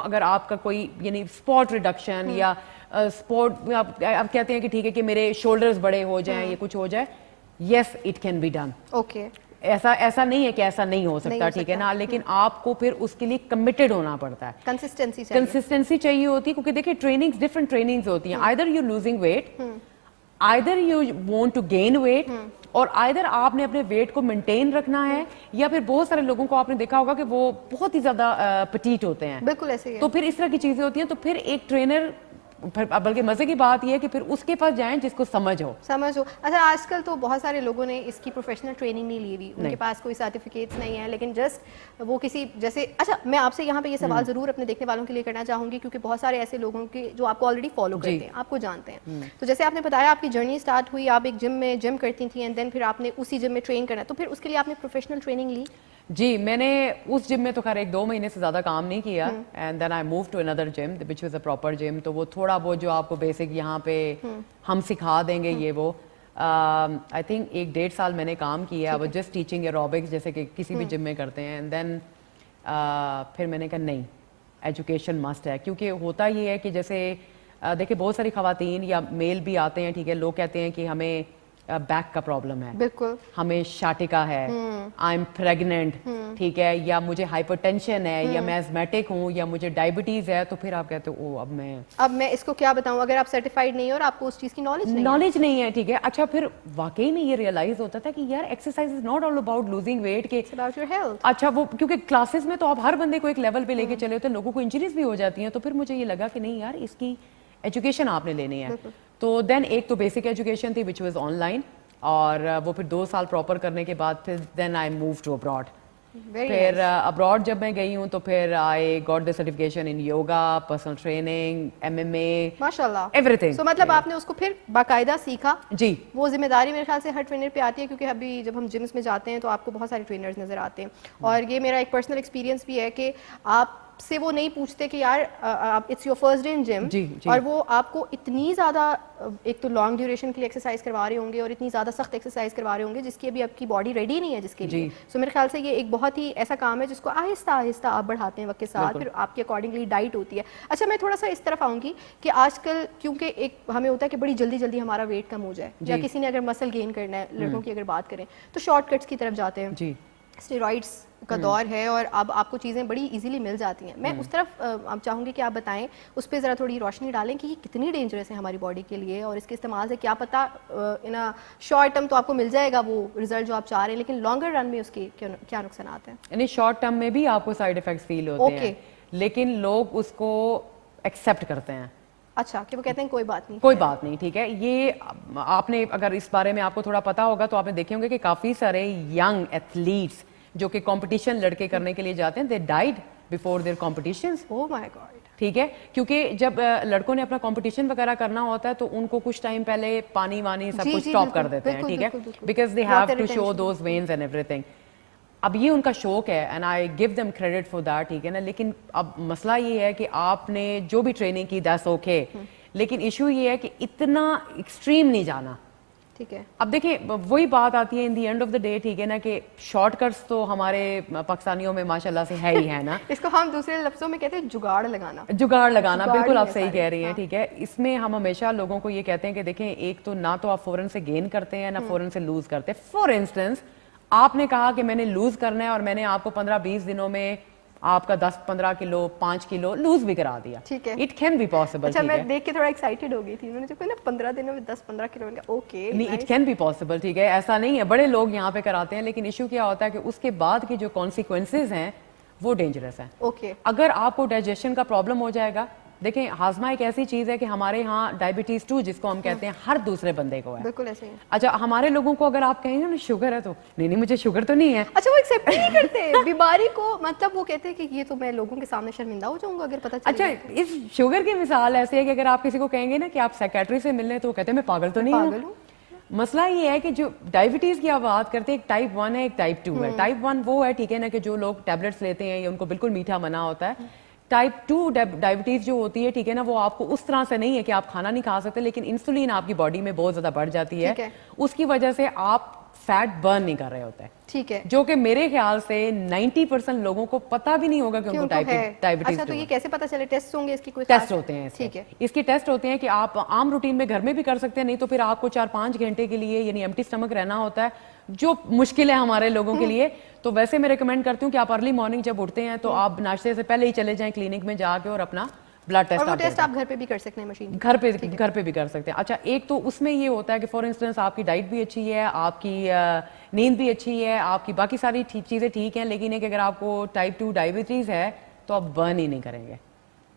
अगर आपका कोई स्पॉट रिडक्शन या स्पॉट आप कहते हैं कि ठीक है कि मेरे शोल्डर्स बड़े हो जाएं, ये कुछ हो जाए, yes it can be done. Okay, ऐसा नहीं है कि ऐसा नहीं हो सकता, ठीक है ना, लेकिन आपको फिर उसके लिए कमिटेड होना पड़ता है, कंसिस्टेंसी चाहिए होती है, क्योंकि देखिए ट्रेनिंग्स डिफरेंट ट्रेनिंग्स होती हैं, either you losing weight, either you want to gain weight, और आइदर आपने अपने वेट को मेंटेन रखना है, या फिर बहुत सारे लोगों को आपने देखा होगा कि वो बहुत ही ज्यादा पटीट होते हैं, बिल्कुल ऐसे ही है। तो फिर इस तरह की चीजें होती हैं, तो फिर एक ट्रेनर, बल्कि मजे की बात यह है कि फिर उसके पास जाएं जिसको समझ हो। अच्छा, आजकल तो बहुत सारे लोगों ने इसकी प्रोफेशनल ट्रेनिंग नहीं ली हुई, उनके पास कोई सर्टिफिकेट्स नहीं है, लेकिन जस्ट वो किसी जैसे, अच्छा मैं आपसे यहाँ पे ये सवाल जरूर अपने देखने वालों के लिए करना चाहूंगी, क्योंकि बहुत सारे ऐसे लोगों के जो आपको ऑलरेडी फॉलो करते हैं, आपको जानते हैं, तो जैसे आपने बताया आपकी जर्नी स्टार्ट हुई, आप एक जिम करती थी, एंड देन फिर आपने उसी जिम में ट्रेन करना, तो फिर उसके लिए आपने प्रोफेशनल ट्रेनिंग ली? जी, मैंने उस जिम में तो खैर 1-2 महीने से ज़्यादा काम नहीं किया, and then I move to another gym which was a proper gym, तो वो थोड़ा बहुत जो आपको बेसिक यहाँ पे हम सिखा देंगे ये वो, आई थिंक 1-1.5 साल मैंने काम किया, I was just teaching aerobics जैसे कि किसी भी जिम में करते हैं, एंड देन फिर मैंने कहा नहीं, एजुकेशन मस्ट है, क्योंकि होता ये है कि जैसे देखिए बहुत सारी खवातीन या मेल भी आते हैं, ठीक है, लोग कहते हैं कि हमें बैक का प्रॉब्लम है, बिल्कुल, हमें शाटिका है, आई एम प्रेग्नेंट, ठीक है, या मुझे हाइपरटेंशन है, या मैं एस्मेटिक हूँ, या मुझे डायबिटीज है, तो फिर आप कहते हो ओ अब मैं इसको क्या बताऊं, अगर आप सर्टिफाइड नहीं हो और आपको उस चीज की नॉलेज नहीं है, ठीक है। अच्छा, फिर वाकई में ये रियलाइज होता था कि यार exercise is not all about losing weight, के अबाउट योर हेल्थ। अच्छा, वो क्योंकि क्लासेस में तो आप हर बंदे को एक लेवल पे लेके चले होते हैं, लोगों को इंजरीज भी हो जाती हैं, तो फिर मुझे ये लगा कि नहीं यार, इसकी एजुकेशन आपने लेनी है, तो देन एक तो बेसिक एजुकेशन थी विच वाज ऑनलाइन, और वो फिर 2 साल प्रॉपर करने के बाद फिर then I move to abroad. फिर अब्रॉड जब मैं गई हूँ तो फिर I got the certification in yoga, personal training, MMA, माशाल्लाह, एवरीथिंग। सो मतलब आपने उसको फिर बाकायदा सीखा जी। वो जिम्मेदारी मेरे ख्याल से हर ट्रेनर पे आती है, क्योंकि अभी जब हम जिम्स में जाते हैं तो आपको बहुत सारे ट्रेनर्स नजर आते हैं, और ये मेरा एक पर्सनल एक्सपीरियंस भी है कि आप से वो नहीं पूछते कि यार it's your first day in gym, और वो आपको इतनी ज़्यादा एक तो लॉन्ग ड्यूरेशन के लिए एक्सरसाइज करवा रहे होंगे और इतनी ज़्यादा सख्त एक्सरसाइज करवा रहे होंगे जिसकी अभी आपकी बॉडी रेडी नहीं है जिसके लिए, सो मेरे ख्याल से ये एक बहुत ही ऐसा काम है जिसको आहिस्ता आहिस्ता आप बढ़ाते हैं वक्त के साथ, फिर आपकी अकॉर्डिंगली डाइट होती है। अच्छा, मैं थोड़ा सा इस तरफ आऊँगी कि आजकल क्योंकि एक हमें होता है कि बड़ी जल्दी जल्दी हमारा वेट कम हो जाए, या किसी ने अगर मसल गेन करना है, लड़कों की अगर बात करें तो शॉर्टकट्स की तरफ जाते हैं, स्टेरॉइड्स का दौर है और अब आपको चीज़ें बड़ी इजीली मिल जाती हैं। मैं उस तरफ आप चाहूँगी कि आप बताएं, उस पर ज़रा थोड़ी रोशनी डालें कि ये कितनी डेंजरस है हमारी बॉडी के लिए, और इसके इस्तेमाल से क्या पता इन अ शॉर्ट टर्म तो आपको मिल जाएगा वो रिजल्ट जो आप चाह रहे हैं, लेकिन लॉन्गर रन में उसके क्या नुकसान आते हैं? यानी शॉर्ट टर्म में भी आपको साइड इफेक्ट्स फील होते हैं, लेकिन लोग उसको एक्सेप्ट करते हैं। अच्छा, कि वो कहते हैं कोई बात नहीं, ठीक है। ये आपने अगर इस बारे में आपको थोड़ा पता होगा तो आपने देखे होंगे कि काफ़ी सारे यंग एथलीट्स जो कि कंपटीशन लड़के करने के लिए जाते हैं, they died before their competitions. Oh my God, ठीक है, क्योंकि जब लड़कों ने अपना कंपटीशन वगैरह करना होता है तो उनको कुछ टाइम पहले पानी वानी सब कुछ स्टॉप कर देते हैं, ठीक है, because they have to show those veins and everything. अब ये उनका शौक है and I give them credit for that, ठीक है ना, लेकिन अब मसला ये है कि आपने जो भी ट्रेनिंग की दैट्स ओके, लेकिन इशू ये है कि इतना एक्सट्रीम नहीं जाना, ठीक है। अब देखिए वही बात आती है in the end of the day, ठीक है ना, कि शॉर्टकट्स तो हमारे पाकिस्तानियों में माशाल्लाह से है ही है ना इसको हम दूसरे लफ्जों में कहते हैं जुगाड़ लगाना, बिल्कुल आप सही कह रही हैं, ठीक है। इसमें हम हमेशा लोगों को ये कहते हैं कि देखें, एक तो ना तो आप फौरन से गेन करते हैं ना फौरन से लूज करते हैं। फॉर इंस्टेंस आपने कहा कि मैंने लूज करना है और मैंने आपको 15-20 दिनों में आपका 10-15 किलो 5 किलो लूज भी करा दिया, ठीक है, इट कैन बी पॉसिबल। अच्छा, मैं देख के थोड़ा एक्साइटेड हो गई थी, मैंने जो ना 15 दिनों में 10-15 किलो, ओके नहीं, इट कैन बी पॉसिबल, ठीक है, ऐसा नहीं है, बड़े लोग यहाँ पे कराते हैं, लेकिन इशू क्या होता है कि उसके बाद की जो कॉन्सिक्वेंसेज हैं वो डेंजरस है। ओके, अगर आपको डाइजेशन का प्रॉब्लम हो जाएगा, देखें हाजमा एक ऐसी चीज है कि हमारे यहाँ डायबिटीज 2 जिसको हम कहते हैं हर दूसरे बंदे को है, बिल्कुल ऐसे ही। अच्छा, हमारे लोगों को अगर आप कहेंगे ना शुगर है तो नहीं मुझे शुगर तो नहीं है, अच्छा, वो एक्सेप्ट नहीं करते बीमारी को, मतलब वो कहते हैं कि ये तो मैं लोगों के सामने शर्मिंदा हो जाऊंगा अगर पता चले। अच्छा, इस शुगर की मिसाल ऐसे है कि अगर आप किसी को कहेंगे ना कि आप साइकेट्री से मिलने, तो कहते हैं मैं पागल तो नहीं हूँ। मसला ये है कि जो डायबिटीज की आप बात करते हैं, एक टाइप 1 है, एक टाइप 2 है। टाइप 1 वो है, ठीक है ना, कि जो लोग टैबलेट्स लेते हैं या उनको बिल्कुल मीठा मना होता है। टाइप 2 डायबिटीज जो होती है, ठीक है ना, वो आपको उस तरह से नहीं है कि आप खाना नहीं खा सकते, लेकिन इंसुलिन आपकी बॉडी में बहुत ज्यादा बढ़ जाती है, उसकी वजह से आप फैट बर्न नहीं कर रहे होते हैं, ठीक है, जो कि मेरे ख्याल से 90% लोगों को पता भी नहीं होगा कि कि उनको उनको है। डायबिटीज अच्छा, तो ये कैसे पता चले? टेस्ट होंगे इसकी? कोई टेस्ट खास? होते हैं ठीक है, इसके टेस्ट होते हैं कि आप आम रूटीन में घर में भी कर सकते हैं, नहीं तो फिर आपको 4-5 घंटे के लिए यानी एम्प्टी स्टमक रहना होता है, जो मुश्किल है हमारे लोगों के लिए। तो वैसे मैं रिकमेंड करती हूँ कि आप अर्ली मॉर्निंग जब उठते हैं तो आप नाश्ते से पहले ही चले जाएं क्लिनिक में जाके और अपना ब्लड टेस्ट और वो टेस्ट आप घर पे भी कर सकते हैं मशीन? घर पे भी कर सकते हैं। अच्छा, एक तो उसमें ये होता है कि फॉर इंस्टेंस आपकी डाइट भी अच्छी है, आपकी नींद भी अच्छी है, आपकी बाकी सारी चीज़ें ठीक हैं, लेकिन एक अगर आपको टाइप 2 डायबिटीज़ है तो आप बर्न ही नहीं करेंगे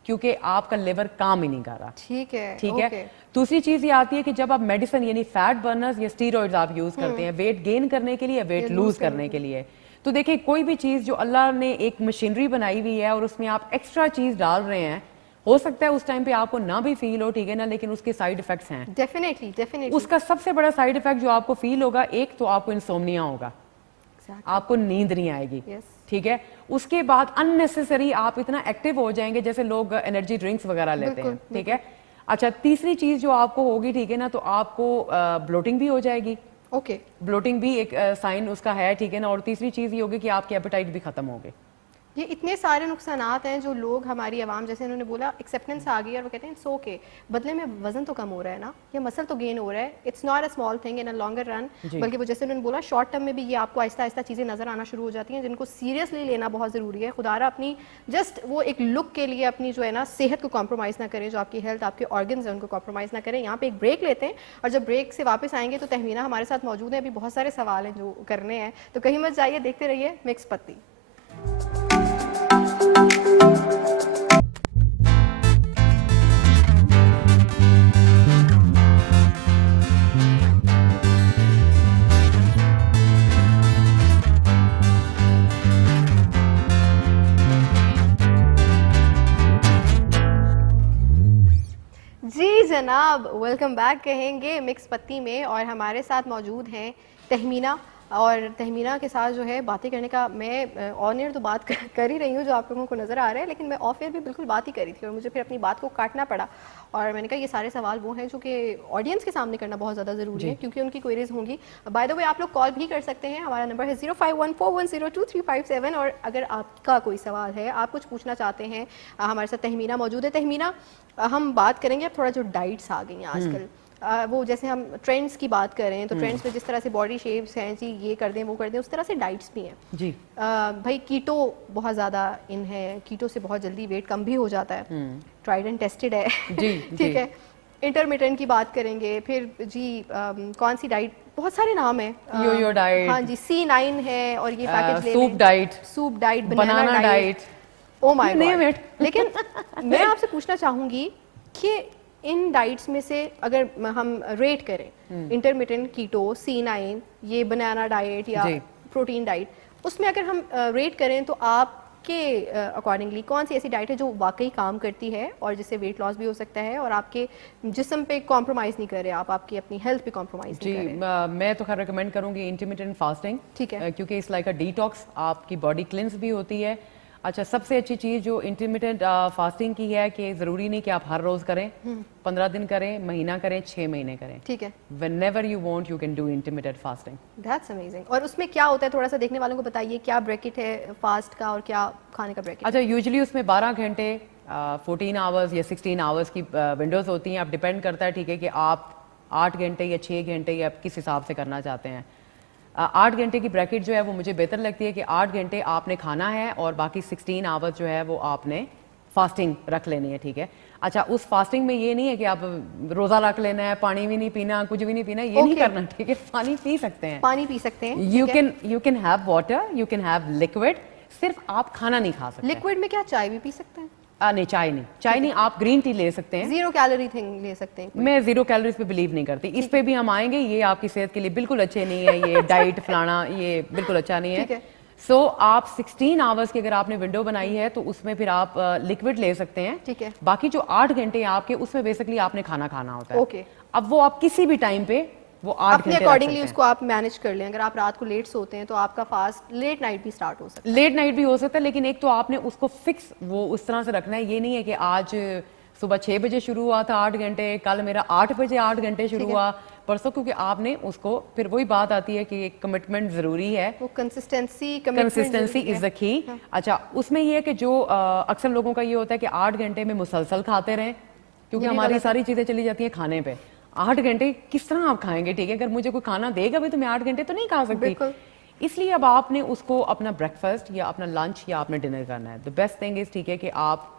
क्योंकि आपका लिवर काम ही नहीं कर रहा। ठीक है, ठीक ओके। है। दूसरी चीज़ ये आती है कि जब आप मेडिसिन यानी फैट बर्नर्स या स्टीरॉइड्स आप यूज़ करते हैं वेट गेन करने के लिए, वेट लूज करने के लिए, तो देखिए कोई भी चीज़ जो अल्लाह ने एक मशीनरी बनाई हुई है और उसमें आप एक्स्ट्रा चीज़ डाल रहे हैं, हो सकता है उस टाइम पे आपको ना भी फील हो, ठीक है ना, लेकिन उसके साइड इफेक्ट्स हैं। Definitely, definitely. उसका सबसे बड़ा साइड इफेक्ट जो आपको फील होगा, एक तो आपको इंसोम्निया होगा, आपको नींद नहीं आएगी, Yes. ठीक है। उसके बाद अननेसेसरी आप इतना एक्टिव हो जाएंगे, जैसे लोग एनर्जी ड्रिंक्स वगैरह लेते हैं, ठीक है। अच्छा, तीसरी चीज जो आपको होगी, ठीक है ना, तो आपको ब्लोटिंग भी हो जाएगी। ओके, ब्लोटिंग भी एक साइन उसका है, ठीक है ना। और तीसरी चीज ये होगी कि आपकी एपेटाइट भी खत्म होगी। ये इतने सारे नुकसानात हैं जो लोग, हमारी आवाम, जैसे इन्होंने बोला एक्सेप्टेंस आ गई और वो कहते हैं इट्स ओके, बदले में वजन तो कम हो रहा है ना, या मसल तो गेन हो रहा है, it's not a small thing in a longer run, बल्कि वो जैसे उन्होंने बोला शॉर्ट टर्म में भी ये आपको आहिस्ता आहिस्ता चीज़ें नजर आना शुरू हो जाती हैं जिनको सीरियसली लेना बहुत ज़रूरी है। खुदारा अपनी जस्ट वो एक लुक के लिए अपनी जो है ना सेहत को कॉम्प्रोमाइज़ ना करें, जो आपकी हेल्थ, आपके ऑर्गन्स हैं उनको कॉम्प्रोमाइज़ ना करें। यहाँ पे एक ब्रेक लेते हैं और जब ब्रेक से वापस आएंगे तो तहमीना हमारे साथ मौजूद है, अभी बहुत सारे सवाल हैं जो करने हैं, तो कहीं मत जाइए, देखते रहिए मिक्स पत्ती। जी जनाब, वेलकम बैक कहेंगे मिक्स पत्ती में, और हमारे साथ मौजूद हैं तहमीना, और तहमीना के साथ जो है बातें करने का, मैं ऑन एयर तो बात कर ही रही हूँ जो आप लोगों को नज़र आ रहा है, लेकिन मैं ऑफ एयर भी बिल्कुल बात ही करी थी और मुझे फिर अपनी बात को काटना पड़ा, और मैंने कहा ये सारे सवाल वो हैं जो कि ऑडियंस के सामने करना बहुत ज़्यादा ज़रूरी है क्योंकि उनकी क्वेरीज होंगी। बाय द वे आप लोग कॉल भी कर सकते हैं, हमारा नंबर है 0514102357, और अगर आपका कोई सवाल है, आप कुछ पूछना चाहते हैं, हमारे साथ तहमीना मौजूद है। तहमीना, हम बात करेंगे अब थोड़ा जो डाइट्स आ गई हैं आजकल, वो जैसे हम ट्रेंड्स की बात करें तो ट्रेंड्स में जिस तरह से बॉडी शेप्स हैं जी, ये कर दें वो कर दें, उस तरह से डाइट्स भी हैं जी। भाई कीटो बहुत ज़्यादा इन है, कीटो से बहुत जल्दी वेट कम भी हो जाता है, ट्राइड एंड टेस्टेड है जी, ठीक है। इंटरमिटेंट की बात करेंगे, फिर जी कौन सी डाइट, बहुत सारे नाम है, यो डाइट, हाँ जी, C9 है, और ये पैकेज ले soup diet, soup diet, banana diet, oh my Name God. it. लेकिन मैं आपसे पूछना चाहूंगी कि इन डाइट्स में से अगर हम रेट करें, इंटरमिटेंट कीटो, C9, ये बनाना डाइट या जी। प्रोटीन डाइट, उसमें अगर हम रेट करें तो आपके अकॉर्डिंगली कौन सी ऐसी डाइट है जो वाकई काम करती है और जिससे वेट लॉस भी हो सकता है और आपके जिस्म पे कॉम्प्रोमाइज़ नहीं करे, आप आपकी अपनी हेल्थ पे कॉम्प्रोमाइज़ जी। नहीं करें? मैं तो खैर रिकमेंड करूंगी इंटरमिटेंट फास्टिंग, ठीक है। क्योंकि इट्स लाइक अ डिटॉक्स, आपकी बॉडी क्लिंस भी होती है। अच्छा, सबसे अच्छी चीज़ जो इंटरमिटेंट फास्टिंग की है कि ज़रूरी नहीं कि आप हर रोज़ करें, 15 दिन करें, महीना करें, 6 महीने करें, ठीक है। whenever you want you can do intermittent fasting. That's amazing. और उसमें क्या होता है, थोड़ा सा देखने वालों को बताइए, क्या ब्रैकेट है फास्ट का और क्या खाने का ब्रैकेट? अच्छा, यूजुअली उसमें 12 घंटे 14 आवर्स या 16 आवर्स की विंडोज़ होती हैं। अब डिपेंड करता है, ठीक है, कि आप 8 घंटे या 6 घंटे या किस हिसाब से करना चाहते हैं। 8 घंटे की ब्रैकेट जो है वो मुझे बेहतर लगती है कि 8 घंटे आपने खाना है और बाकी 16 आवर्स जो है वो आपने फास्टिंग रख लेनी है, ठीक है। अच्छा, उस फास्टिंग में ये नहीं है कि आप रोज़ा रख लेना है, पानी भी नहीं पीना, कुछ भी नहीं पीना, ये नहीं करना, ठीक है। पानी पी सकते हैं, पानी पी सकते हैं, you can have water, you can have liquid, सिर्फ आप खाना नहीं खा सकते। लिक्विड में क्या, चाय भी पी सकते हैं? नहीं, चाय नहीं, आप ग्रीन टी ले सकते हैं। 0 कैलोरी थिंग ले सकते हैं? मैं 0 कैलोरीज पे बिलीव नहीं करती, इस पे भी हम आएंगे, ये आपकी सेहत के लिए बिल्कुल अच्छे नहीं है, ये डाइट फलाना ये बिल्कुल अच्छा नहीं ठीक है। है। सो आप 16 आवर्स की अगर आपने विंडो बनाई है तो उसमें फिर आप लिक्विड ले सकते हैं, ठीक है। बाकी जो 8 घंटे हैं आपके, उसमें बेसिकली आपने खाना खाना होता है। ओके। अब वो आप किसी भी टाइम पे वो 8 अपने घंटे अकॉर्डिंगली उसको आप मैनेज कर लें। अगर आप रात को लेट सोते हैं तो आपका फास्ट लेट नाइट भी स्टार्ट हो सकता है। लेट नाइट भी हो सकता है, लेकिन एक तो आपने उसको फिक्स वो उस तरह से रखना है। ये नहीं है कि आज सुबह 6 बजे शुरू हुआ था 8 घंटे, कल मेरा 8 बजे 8 घंटे शुरू हुआ, परसों, क्योंकि आपने उसको, फिर वही बात आती है कि कमिटमेंट ज़रूरी है, वो कंसिस्टेंसी इज द की। अच्छा, उसमें ये है कि जो अक्सर लोगों का ये होता है कि 8 घंटे में मुसलसल खाते रहें, क्योंकि हमारी सारी चीज़ें चली जाती हैं खाने पे। 8 घंटे किस तरह आप खाएंगे? ठीक है, अगर मुझे कोई खाना देगा भी तो मैं 8 घंटे तो नहीं खा सकती। इसलिए अब आपने उसको अपना ब्रेकफास्ट या अपना लंच या अपना डिनर करना है। द बेस्ट थिंग इज, ठीक है, कि आप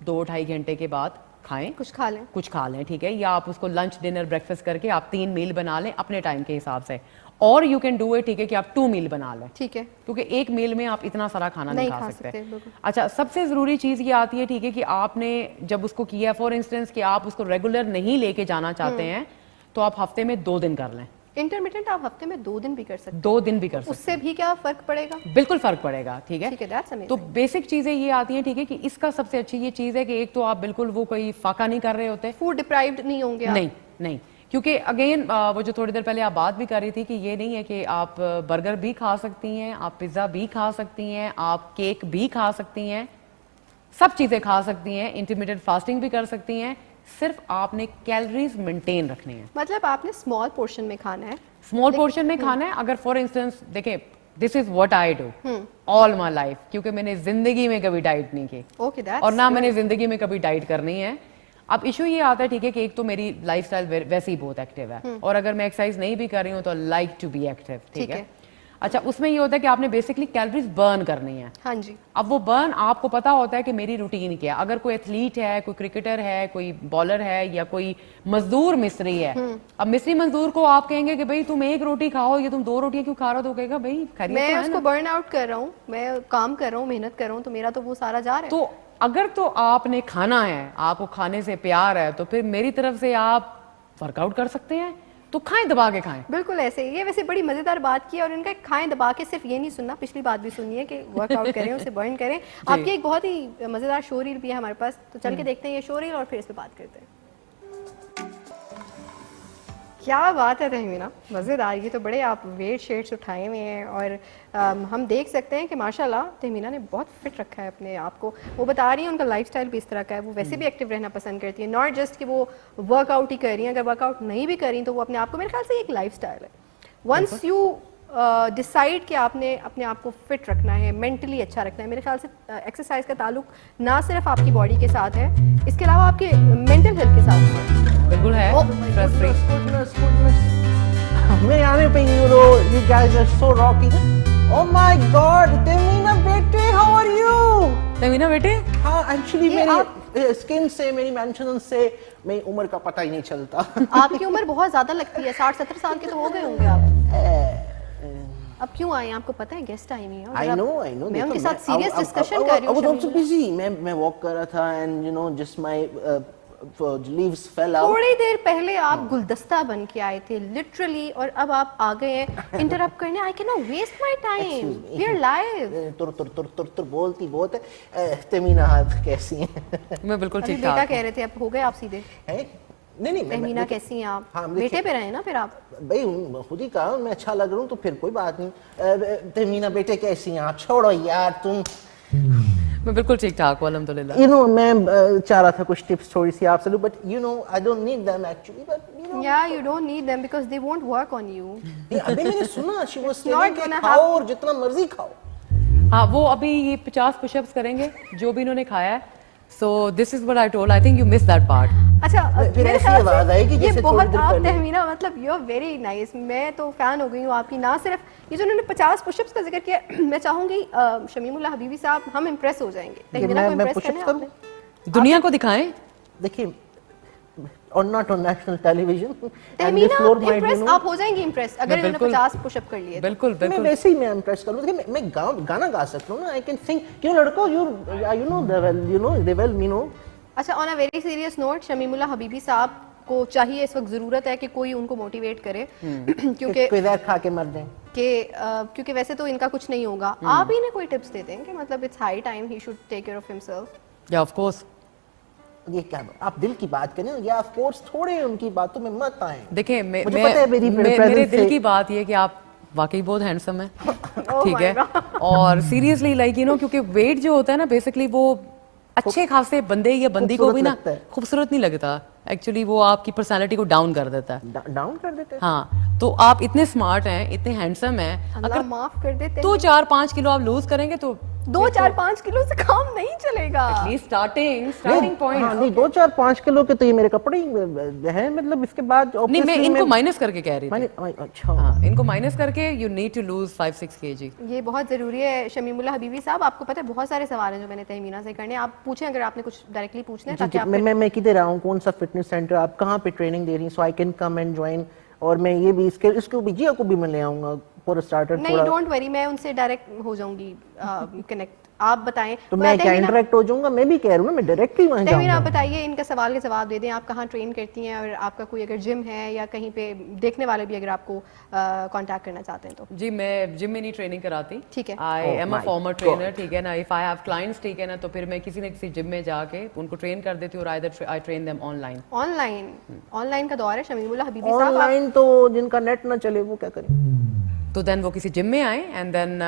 2-2.5 घंटे के बाद खाएं, कुछ खा लें, ठीक है, या आप उसको लंच डिनर ब्रेकफास्ट करके आप 3 मील बना लें अपने टाइम के हिसाब से। और यू कैन डू इट, ठीक है, कि आप 2 मील बना लें, ठीक है, क्योंकि एक मील में आप इतना सारा खाना नहीं खा सकते। बिल्कुल। अच्छा, सबसे ज़रूरी चीज़ ये आती है, ठीक है, कि आपने जब उसको किया, फॉर इंस्टेंस कि आप उसको रेगुलर नहीं लेके जाना चाहते हैं, तो आप हफ्ते में 2 दिन कर लें। इंटरमिटेंट आप हफ्ते में 2 दिन भी कर सकते हैं। 2 दिन भी कर सकते उससे भी क्या फर्क पड़ेगा? बिल्कुल फर्क पड़ेगा, ठीक है। ठीक है, that's amazing। तो बेसिक चीजें ये आती हैं, ठीक है, कि इसका सबसे अच्छी ये चीज है कि एक तो आप बिल्कुल वो कोई फाका नहीं कर रहे होते, फूड डिप्राइव्ड नहीं होंगे आप। नहीं, क्योंकि अगेन वो जो थोड़ी देर पहले आप बात भी कर रही थी कि ये नहीं है कि आप बर्गर भी खा सकती हैं, आप पिज्ज़ा भी खा सकती हैं, आप केक भी खा सकती हैं, सब चीज़ें खा सकती हैं, इंटरमिटेंट फास्टिंग भी कर सकती हैं, सिर्फ आपने कैलोरीज मेंटेन रखनी है। मतलब आपने स्मॉल पोर्शन में खाना है, स्मॉल पोर्शन में खाना है। अगर फॉर इंस्टेंस देखें, this is what I do all my life, क्योंकि मैंने जिंदगी में कभी डाइट नहीं की, ओके, दैट्स और ना मैंने जिंदगी में कभी डाइट करनी है। अब इशू ये आता है, ठीक है, कि एक तो मेरी लाइफस्टाइल वैसे ही बहुत एक्टिव है, और अगर मैं एक्सरसाइज नहीं भी कर रही हूँ तो लाइक टू बी एक्टिव, ठीक है। अच्छा, उसमें ये होता है कि आपने बेसिकली कैलोरीज बर्न करनी है। हाँ जी। अब वो बर्न आपको पता होता है कि मेरी रूटीन क्या है। अगर कोई एथलीट है, कोई क्रिकेटर है, कोई बॉलर है, या कोई मजदूर मिस्त्री है, अब मिस्त्री मजदूर को आप कहेंगे कि भाई तुम 1 रोटी खाओ या तुम 2 रोटियां क्यों खा रहे हो, तो कहेगा भाई खैरियत मैं तो है उसको ना? बर्न आउट कर रहा हूँ, मैं काम कर रहा हूँ, मेहनत कर रहा हूँ, तो मेरा तो वो सारा जा रहा है। तो अगर तो आपने खाना है, आपको खाने से प्यार है, तो फिर मेरी तरफ से आप वर्कआउट कर सकते हैं, तो खाएं, दबा के खाएं। बिल्कुल ऐसे ही। ये वैसे बड़ी मजेदार बात की, और इनका खाएं दबा के सिर्फ ये नहीं सुनना, पिछली बात भी सुनिए कि वर्कआउट करें, उसे बर्न करें। आपकी एक बहुत ही मजेदार शो रील भी है हमारे पास, तो चल के देखते हैं ये शो रील और फिर इस पे बात करते हैं। क्या बात है तहमीना, मज़ेदार। ये तो बड़े आप वेट शेड्स उठाए हुए हैं, और हम देख सकते हैं कि माशाल्लाह तहमीना ने बहुत फिट रखा है अपने आप को। वो बता रही हैं उनका लाइफस्टाइल भी इस तरह का है, वो वैसे भी एक्टिव रहना पसंद करती है, नॉट जस्ट कि वो वर्कआउट ही कर रही हैं। अगर वर्कआउट नहीं भी कर रही तो वो अपने आप को, मेरे ख्याल से एक लाइफस्टाइल है। वंस यू डिसाइड कि आपने अपने आप को फिट रखना है, मेंटली अच्छा रखना है, मेरे ख्याल से एक्सरसाइज का ताल्लुक ना सिर्फ आपकी बॉडी के साथ है, इसके अलावा आपके मेंटल हेल्थ के साथ है। बिल्कुल है, स्ट्रेस फ्री। मेरे आने पे you guys are so rocking. Oh my God, Tamina बेटे, how are you? तमीना बेटे, हाँ, actually ये मेरी स्किन से, मेरी मेंशन से मेरी उम्र का पता ही नहीं चलता। आपकी उम्र बहुत ज्यादा लगती है, 60-70 साल के तो हो गए होंगे आप। अब क्यों आए, आपको पता है गेस्ट आई नहीं है? I know. मैं उनके साथ सीरियस डिस्कशन कर रही हूँ। I was also busy. मैं वॉक कर रहा था, and you know, just my leaves fell out. थोड़ी देर पहले आप गुलदस्ता बन के आए थे लिटरली, और अब आप आ गए हैं इंटरप्ट करने। I can not waste my time, we are live. तुर बोलती बहुत है। तमीना आप कैसी हैं? मैं बिल्कुल अभी ठीक बेटा ठाक कह रहे थे, अब हो गए आप सीधे। हैं? नहीं तहमीना कैसी हैं आप? हाँ, बेटे पे रहे ना फिर आप। भाई खुद ही कहा मैं अच्छा लग रहा हूँ तो फिर कोई बात नहीं। तमीना बेटे कैसी हैं आप? छोड़ो यार तुम। मैं बिल्कुल ठीक ठाक हूँ, अल्हम्दुलिल्लाह। You know, मैं चाह रहा था कुछ टिप्स थोड़ी सी आपसे लूं, but you know, I don't need them actually, but you know. Yeah, you don't need them because they won't work on you. अभी मैंने सुना she was Not saying कि gonna खाओ और जितना मर्जी खाओ। हाँ, वो अभी ये 50 पुशअप्स करेंगे जो भी इन्होंने खाया है। So this is what I told. I think you missed that part. अच्छा, फिर मेरे ऐसी ख्याल आवाज से आएगी ये जैसे बहुत थोड़ी देर आप पहले। तहमीना, मतलब यू आर वेरी नाइस। मैं तो फैन हो गई हूँ आपकी। ना सिर्फ ये जो उन्होंने 50 पुशअप्स का जिक्र किया, मैं चाहूंगी शमीमुल्लाह हबीबी साहब, हम इम्प्रेस हो जाएंगे। तहमीना को मैं इम्प्रेस push-ups करना है करूं? आपने। दुनिया को दिखाएं। देखिए, और not on national television. Tahmina impress आप हो जाएंगी इम्प्रेस अगर इन्होंने बिल्कुल। 50 पुशअप कर लिए तो। बिल्कुल मैं बिल्कुल। वैसे ही मैं इम्प्रेस करूँ। देखिए मैं गाना गा सकता हूँ ना। I can sing. क्यों लड़कों, you know they well me know। अच्छा, on a very serious note, Shamimullah Habibi Sahab को चाहिए, इस वक्त ज़रूरत है कि कोई उनको मोटिवेट करे क्योंकि कोई जहर खा के मर जाए। क्योंकि वैसे तो इनका कुछ नहीं होगा। आप ही ने कोई टिप्स दे दें कि मतलब it's high time he should take care of himself. या ऑफ कोर्स। ये क्या आप दिल की बात करें या ऑफ कोर्स थोड़े उनकी बातों में मत आए। देखिए मुझे पता है मेरी मेरे presence दिल से- की बात ये कि आप वाकई बहुत हैंडसम हैं, ठीक है। और सीरियसली लाइक यू नो, क्योंकि वेट जो होता है ना बेसिकली वो अच्छे खासे बंदे या बंदी को भी ना खूबसूरत लगता है। खूबसूरत नहीं लगता। एक्चुअली वो आपकी पर्सनालिटी को डाउन कर देता है। डाउन कर देते हैं। हाँ, तो आप इतने स्मार्ट हैं, इतने हैंडसम हैं, अल्लाह अगर माफ कर देते 2-4-5 किलो आप लूज करेंगे तो 2-4-5 किलो से काम नहीं चलेगा। एटलीस्ट स्टार्टिंग हाँ, पॉइंट। नहीं 2-4-5 किलो के तो ये मेरे कपड़े ही हैं, मतलब इसके बाद नहीं, मैं obviously इनको माइनस करके कह रही थी। अच्छा हाँ, इनको माइनस करके you need to lose 5-6 kg। ये बहुत ज़रूरी है। शमीमुल्लाह हबीबी साहब, आपको पता है बहुत सारे सवाल हैं जो मैंने तहमीना से करने हैं। आप पूछें अगर आपने कुछ डायरेक्टली पूछना है, ताकि आप मैं किधर रहा हूँ, कौन सा फिटनेस सेंटर, आप कहाँ पे ट्रेनिंग दे रही हैं, so I can come and join. और मैं ये भी इसको भी जिया को भी मैं ले आऊंगा फॉर स्टार्टर। नहीं, डोंट वरी, मैं उनसे डायरेक्ट हो जाऊंगी कनेक्ट। आप बताएं तो मैं क्या इंटरेक्ट हो जाऊंगा? मैं भी कह रहा हूँ ना, मैं डायरेक्ट ही वहाँ तहमीना, जाऊंगा। आप बताइए, इनका सवाल के जवाब दे दें। आप कहाँ ट्रेन करती हैं, और आपका कोई अगर जिम है या कहीं पे देखने वाले भी अगर आपको कांटेक्ट करना चाहते हैं तो? जी, मैं जिम में नहीं ट्रेनिंग कराती। ठीक है। I am a former trainer, ठीक है ना। इफ आई हैव क्लाइंट्स, ठीक है ना, तो फिर मैं किसी न किसी जिम में जाके उनको ट्रेन कर देती हूँ, और आई ट्रेन देम ऑनलाइन। ऑनलाइन का दौर है शमीमुल्लाह हबीबी साहब। ऑनलाइन तो जिनका नेट ना चले वो क्या करें? तो देन वो किसी जिम में आए एंड देन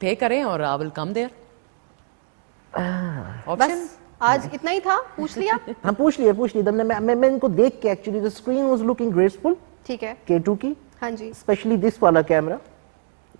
पे करें और I will come there. Option बस आज इतना ही था, पूछ लिया। हाँ, पूछ लिया। मैं इनको देख के actually the screen was looking graceful, ठीक है। K2 की, हाँ जी। स्पेशली दिस वाला कैमरा।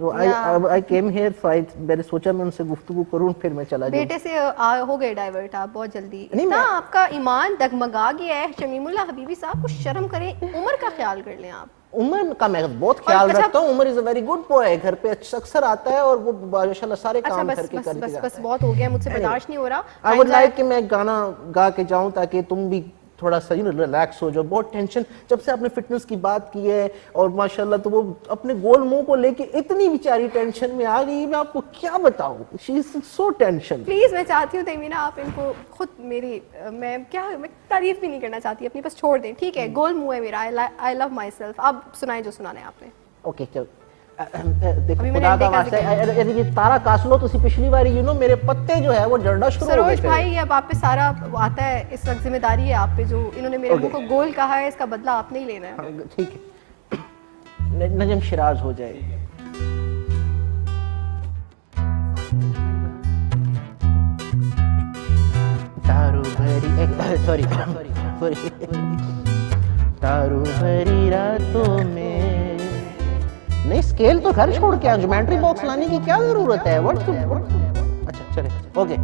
तो आई केम हियर, सो मैंने सोचा मैं उनसे गुफ्तगू करूं, फिर मैं चला जाऊं। बेटे से हो गए डाइवर्ट आप बहुत जल्दी। नहीं, इतना आपका ईमान डगमगा गया है शमीमुल्लाह हबीबी साहब, कुछ शर्म करें, उम्र का ख्याल कर लें आप। उमर का मैं बहुत ख्याल रखता हूँ। Umar is a very good boy, घर पे अक्सर आता है और वो माशाल्लाह सारे अच्छा, काम बस करके बस करके बस जाता बस है। बहुत हो गया, मुझसे बर्दाश्त नहीं हो रहा। आई वुड लाइक कि मैं गाना गा के जाऊं ताकि तुम भी थोड़ा सा रिलैक्स हो जाओ। बहुत टेंशन, जब से आपने फिटनेस की बात की है और माशाल्लाह, तो वो अपने गोल मुंह को लेके इतनी बेचारी टेंशन में आ गई, मैं आपको क्या बताऊं। She is so tension. Please, मैं चाहती हूँ तहमीना आप इनको खुद मैं तारीफ भी नहीं करना चाहती अपनी, बस छोड़ दें, ठीक है। गोल मुंह है मेरा, आई लव माई सेल्फ। अब सुनाए जो सुनाना है आपने। ओके, चल देखो, अभी मैंने खुदा का अंडे का वास्ता है, अरे ये तारा कासलो तो पिछली बार मेरे पत्ते जो है वो जड़ना शुरू हो गए सरोज थे। भाई, अब आप पे सारा आता है, इस वक्त जिम्मेदारी है आप पे। जो इन्होंने मेरे मुंह को गोल कहा है, इसका बदला आपने ही लेना है। हाँ, ठीक है, नजम शिराज हो जाएगी। तारू भरी सॉरी तारू भरी रातों में। नहीं, स्केल तो घर छोड़ के ज्योमेट्री बॉक्स लाने की क्या जरूरत है? अच्छा चले, ओके।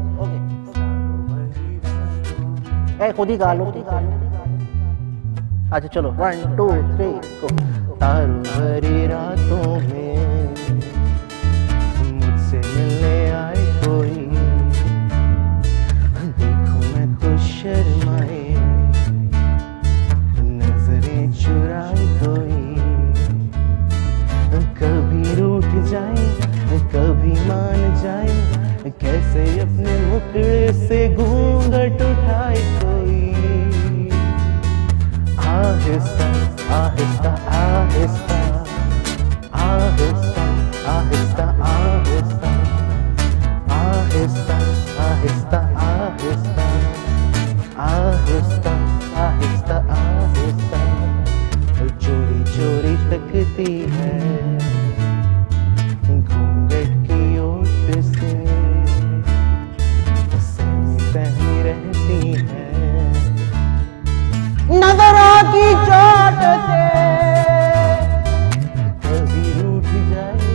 खुद ही गा लो। अच्छा चलो, 1 2 3 गो। तारू भरी रातों में मुझसे मिलने आए कोई, देखो मैं तो शर्माए, नजरें चुराए कोई, कभी रूठ जाए कभी मान जाए, कैसे अपने मुखड़े से घूंघट उठाए कोई। आहिस्ता आहिस्ता आहिस्ता आहिस्ता आहिस्ता आहिस्ता आहिस्ता आहिस्ता आहिस्ता आहिस्ता आहिस्ता आहिस्ता चोरी चोरी तकती है घूंघट की ओट से, सहमी रहती है नजरों की चोट से, कभी रूठ जाए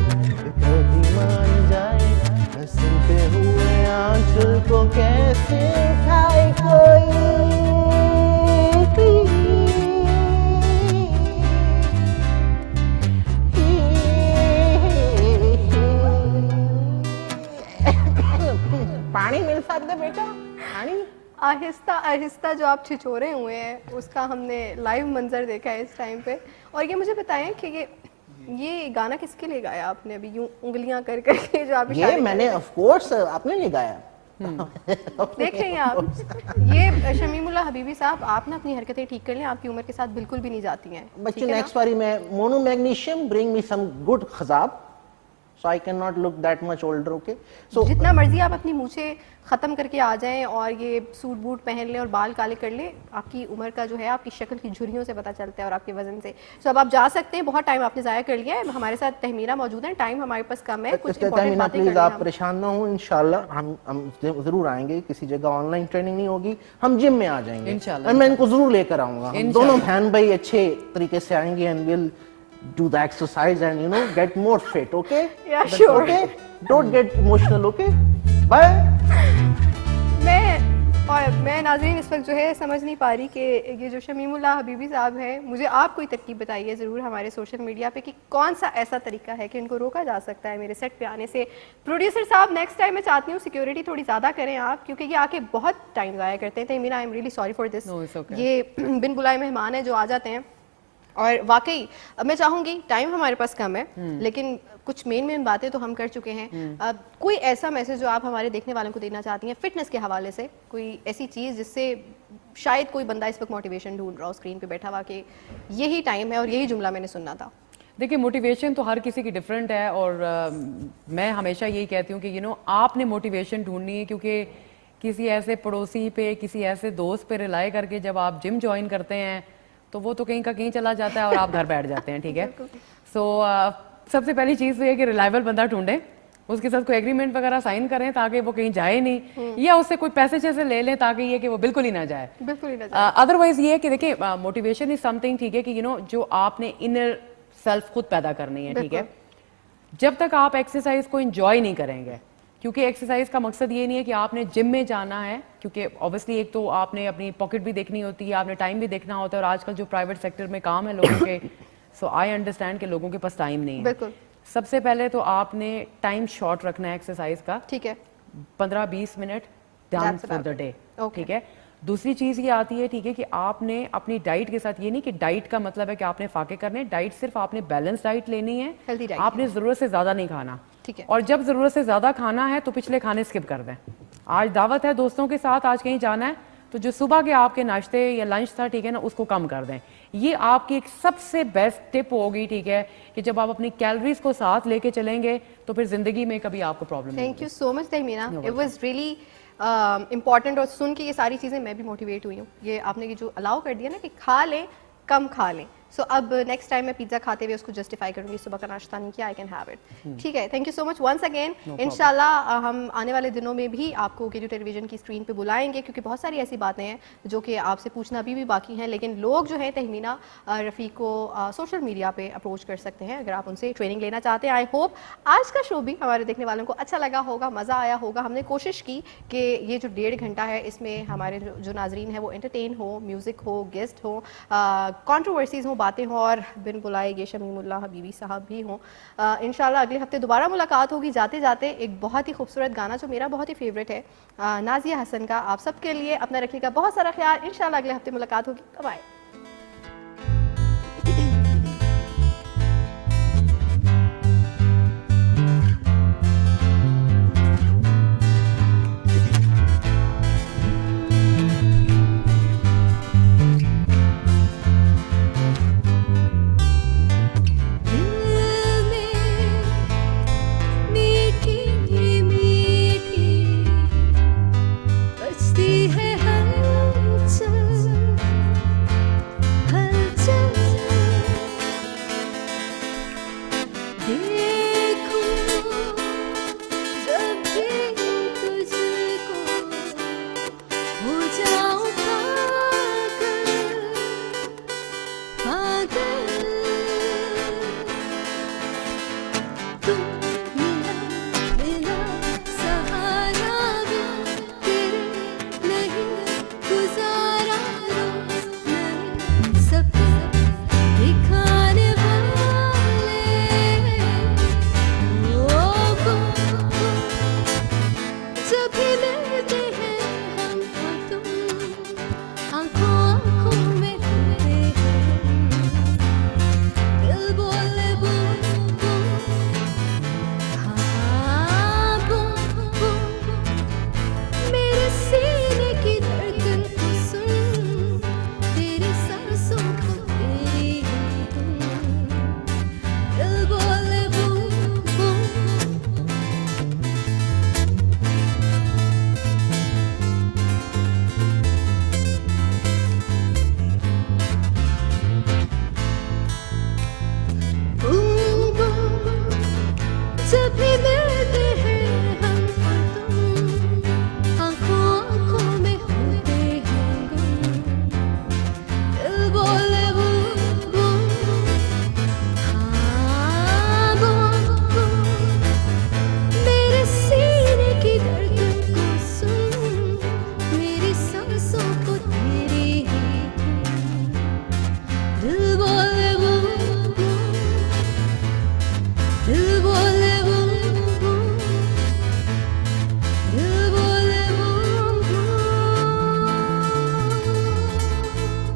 कभी मान जाए, सुनते हुए आंचल को कैसे उठाए कोई। पानी मिल सकता है बेटा, पानी। आहिस्ता आहिस्ता जो आप छिछोरे हुए हैं, उसका हमने लाइव मंजर देखा है इस टाइम पे। और ये मुझे बताएं कि ये गाना किसके लिए गाया आपने अभी यूं उंगलियां कर करके जो आप ये मैंने ऑफ कोर्स आपने नहीं गाया। देख रहे हैं आप, ये शमीमुल्लाह हबीबी साहब, आप ना अपनी हरकतें ठीक कर लें, आपकी उम्र के साथ बिल्कुल भी नहीं जाती हैं। बच्चे नेक्स्ट बारी मैं mono magnesium bring me some good खजाब, so I cannot look that much older. Okay, so जितना मर्जी आप अपनी मूछें ख़त्म करके आ जाएं और ये सूट बूट पहन लें और बाल काले कर लें, आपकी उम्र का जो है आपकी शक्ल की झुर्रियों से पता चलता है और आपके वजन से। सो अब आप जा सकते हैं, बहुत टाइम आपने ज़ाया कर लिया है। हमारे साथ तहमीना मौजूद है, टाइम हमारे पास कम है, कुछ इंपॉर्टेंट बातें प्लीज करनी आप हैं। परेशान ना हो, इंशाल्लाह हम जरूर आएंगे। किसी जगह ऑनलाइन ट्रेनिंग नहीं होगी, हम जिम में आ जाएंगे इंशाल्लाह, और मैं इनको जरूर लेकर आऊंगा। हम दोनों बहन भाई अच्छे तरीके से आएंगे and will do the exercise and you know get more fit. Okay, Yeah, sure. Okay, don't get emotional. Okay, bye. मैं नाज़रीन इस वक्त जो है समझ नहीं पा रही कि ये जो शमीमुल्लाह हबीबी साहब हैं, मुझे आप कोई तरकीब बताइए ज़रूर हमारे सोशल मीडिया पे कि कौन सा ऐसा तरीका है कि इनको रोका जा सकता है मेरे सेट पे आने से। प्रोड्यूसर साहब नेक्स्ट टाइम मैं चाहती हूँ सिक्योरिटी थोड़ी ज़्यादा करें आप, क्योंकि ये आके बहुत टाइम ज़ाया करते हैं। Tahmina, I am really sorry for this. No, it's okay. ये बिन बुलाए मेहमान हैं जो आ जाते हैं और वाकई अब मैं चाहूँगी, टाइम हमारे पास कम है लेकिन कुछ मेन बातें तो हम कर चुके हैं। अब कोई ऐसा मैसेज जो आप हमारे देखने वालों को देना चाहती हैं फिटनेस के हवाले से, कोई ऐसी चीज़ जिससे शायद कोई बंदा इस वक्त मोटिवेशन ढूंढ रहा हो स्क्रीन पे बैठा हुआ कि यही टाइम है और यही जुमला मैंने सुनना था। देखिए, मोटिवेशन तो हर किसी की डिफरेंट है और मैं हमेशा यही कहती हूँ कि आपने मोटिवेशन ढूंढनी है, क्योंकि किसी ऐसे पड़ोसी पे, किसी ऐसे दोस्त पे रिलाई करके जब आप जिम ज्वाइन करते हैं तो वो तो कहीं का कहीं चला जाता है और आप घर बैठ जाते हैं, ठीक है। सो सबसे पहली चीज़ तो ये कि रिलायबल बंदा ढूंढें, उसके साथ कोई एग्रीमेंट वगैरह साइन करें ताकि वो कहीं जाए नहीं, या उससे कोई पैसे जैसे ले लें ताकि ये कि वो बिल्कुल ही ना जाए। बिल्कुल ही ना अदरवाइज ये है कि देखिए, मोटिवेशन इज समथिंग, ठीक है, कि जो आपने इनर सेल्फ खुद पैदा करनी है, ठीक है। जब तक आप एक्सरसाइज को इंजॉय नहीं करेंगे, क्योंकि एक्सरसाइज का मकसद ये नहीं है कि आपने जिम में जाना है, क्योंकि ऑब्वियसली एक तो आपने अपनी पॉकेट भी देखनी होती है, आपने टाइम भी देखना होता है, और आजकल जो प्राइवेट सेक्टर में काम है लोगों के, सो आई अंडरस्टैंड कि लोगों के पास टाइम नहीं है। बिल्कुल। सबसे पहले तो आपने टाइम शॉर्ट रखना है एक्सरसाइज का, ठीक है, 15-20 minute done for the day, ठीक है। दूसरी चीज़ ये आती है, ठीक है, कि आपने अपनी डाइट के साथ, ये नहीं कि डाइट का मतलब है कि आपने फाके करने, डाइट सिर्फ आपने बैलेंस डाइट लेनी है, Healthy diet आपने ज़रूरत से ज़्यादा नहीं खाना, ठीक है। और जब ज़रूरत से ज़्यादा खाना है तो पिछले खाने स्किप कर दें। आज दावत है, दोस्तों के साथ आज कहीं जाना है, तो जो सुबह के आपके नाश्ते या लंच था, ठीक है ना, उसको कम कर दें। ये आपकी एक सबसे बेस्ट टिप होगी, ठीक है, कि जब आप अपनी कैलोरीज को साथ लेके चलेंगे तो फिर ज़िंदगी में कभी आपको प्रॉब्लम नहीं thank you so much Tahmina, it was really important. और सुन के ये सारी चीज़ें मैं भी मोटिवेट हुई हूँ। ये आपने ये जो अलाउ कर दिया ना कि खा लें, कम खा लें, सो अब नेक्स्ट टाइम मैं पिज़्ज़ा खाते हुए उसको जस्टिफाई करूँगी, सुबह का नाश्ता नहीं किया, आई कैन हैव इट। ठीक है, thank you so much once again. इंशाल्लाह हम आने वाले दिनों में भी आपको केडियो टेलीविजन की स्क्रीन पे बुलाएंगे, क्योंकि बहुत सारी ऐसी बातें हैं जो कि आपसे पूछना अभी भी बाकी हैं, लेकिन लोग जो हैं तहमीना रफ़ी को सोशल मीडिया पे अप्रोच कर सकते हैं अगर आप उनसे ट्रेनिंग लेना चाहते हैं। आई होप आज का शो भी हमारे देखने वालों को अच्छा लगा होगा, मज़ा आया होगा। हमने कोशिश की कि ये जो 1.5 घंटा है इसमें हमारे जो नाजरीन हैं वो एंटरटेन हो, म्यूज़िक हो, गेस्ट हो, कॉन्ट्रोवर्सीज़ हो, बातें हों, और बिन बुलाए ये शमीमुल्लाह हबीबी साहब भी हों। इंशाल्लाह अगले हफ्ते दोबारा मुलाकात होगी। जाते जाते एक बहुत ही खूबसूरत गाना जो मेरा बहुत ही फेवरेट है, नाजिया हसन का, आप सबके लिए। अपना रखिएगा बहुत सारा ख्याल। इंशाल्लाह अगले हफ्ते मुलाकात होगी। बाय।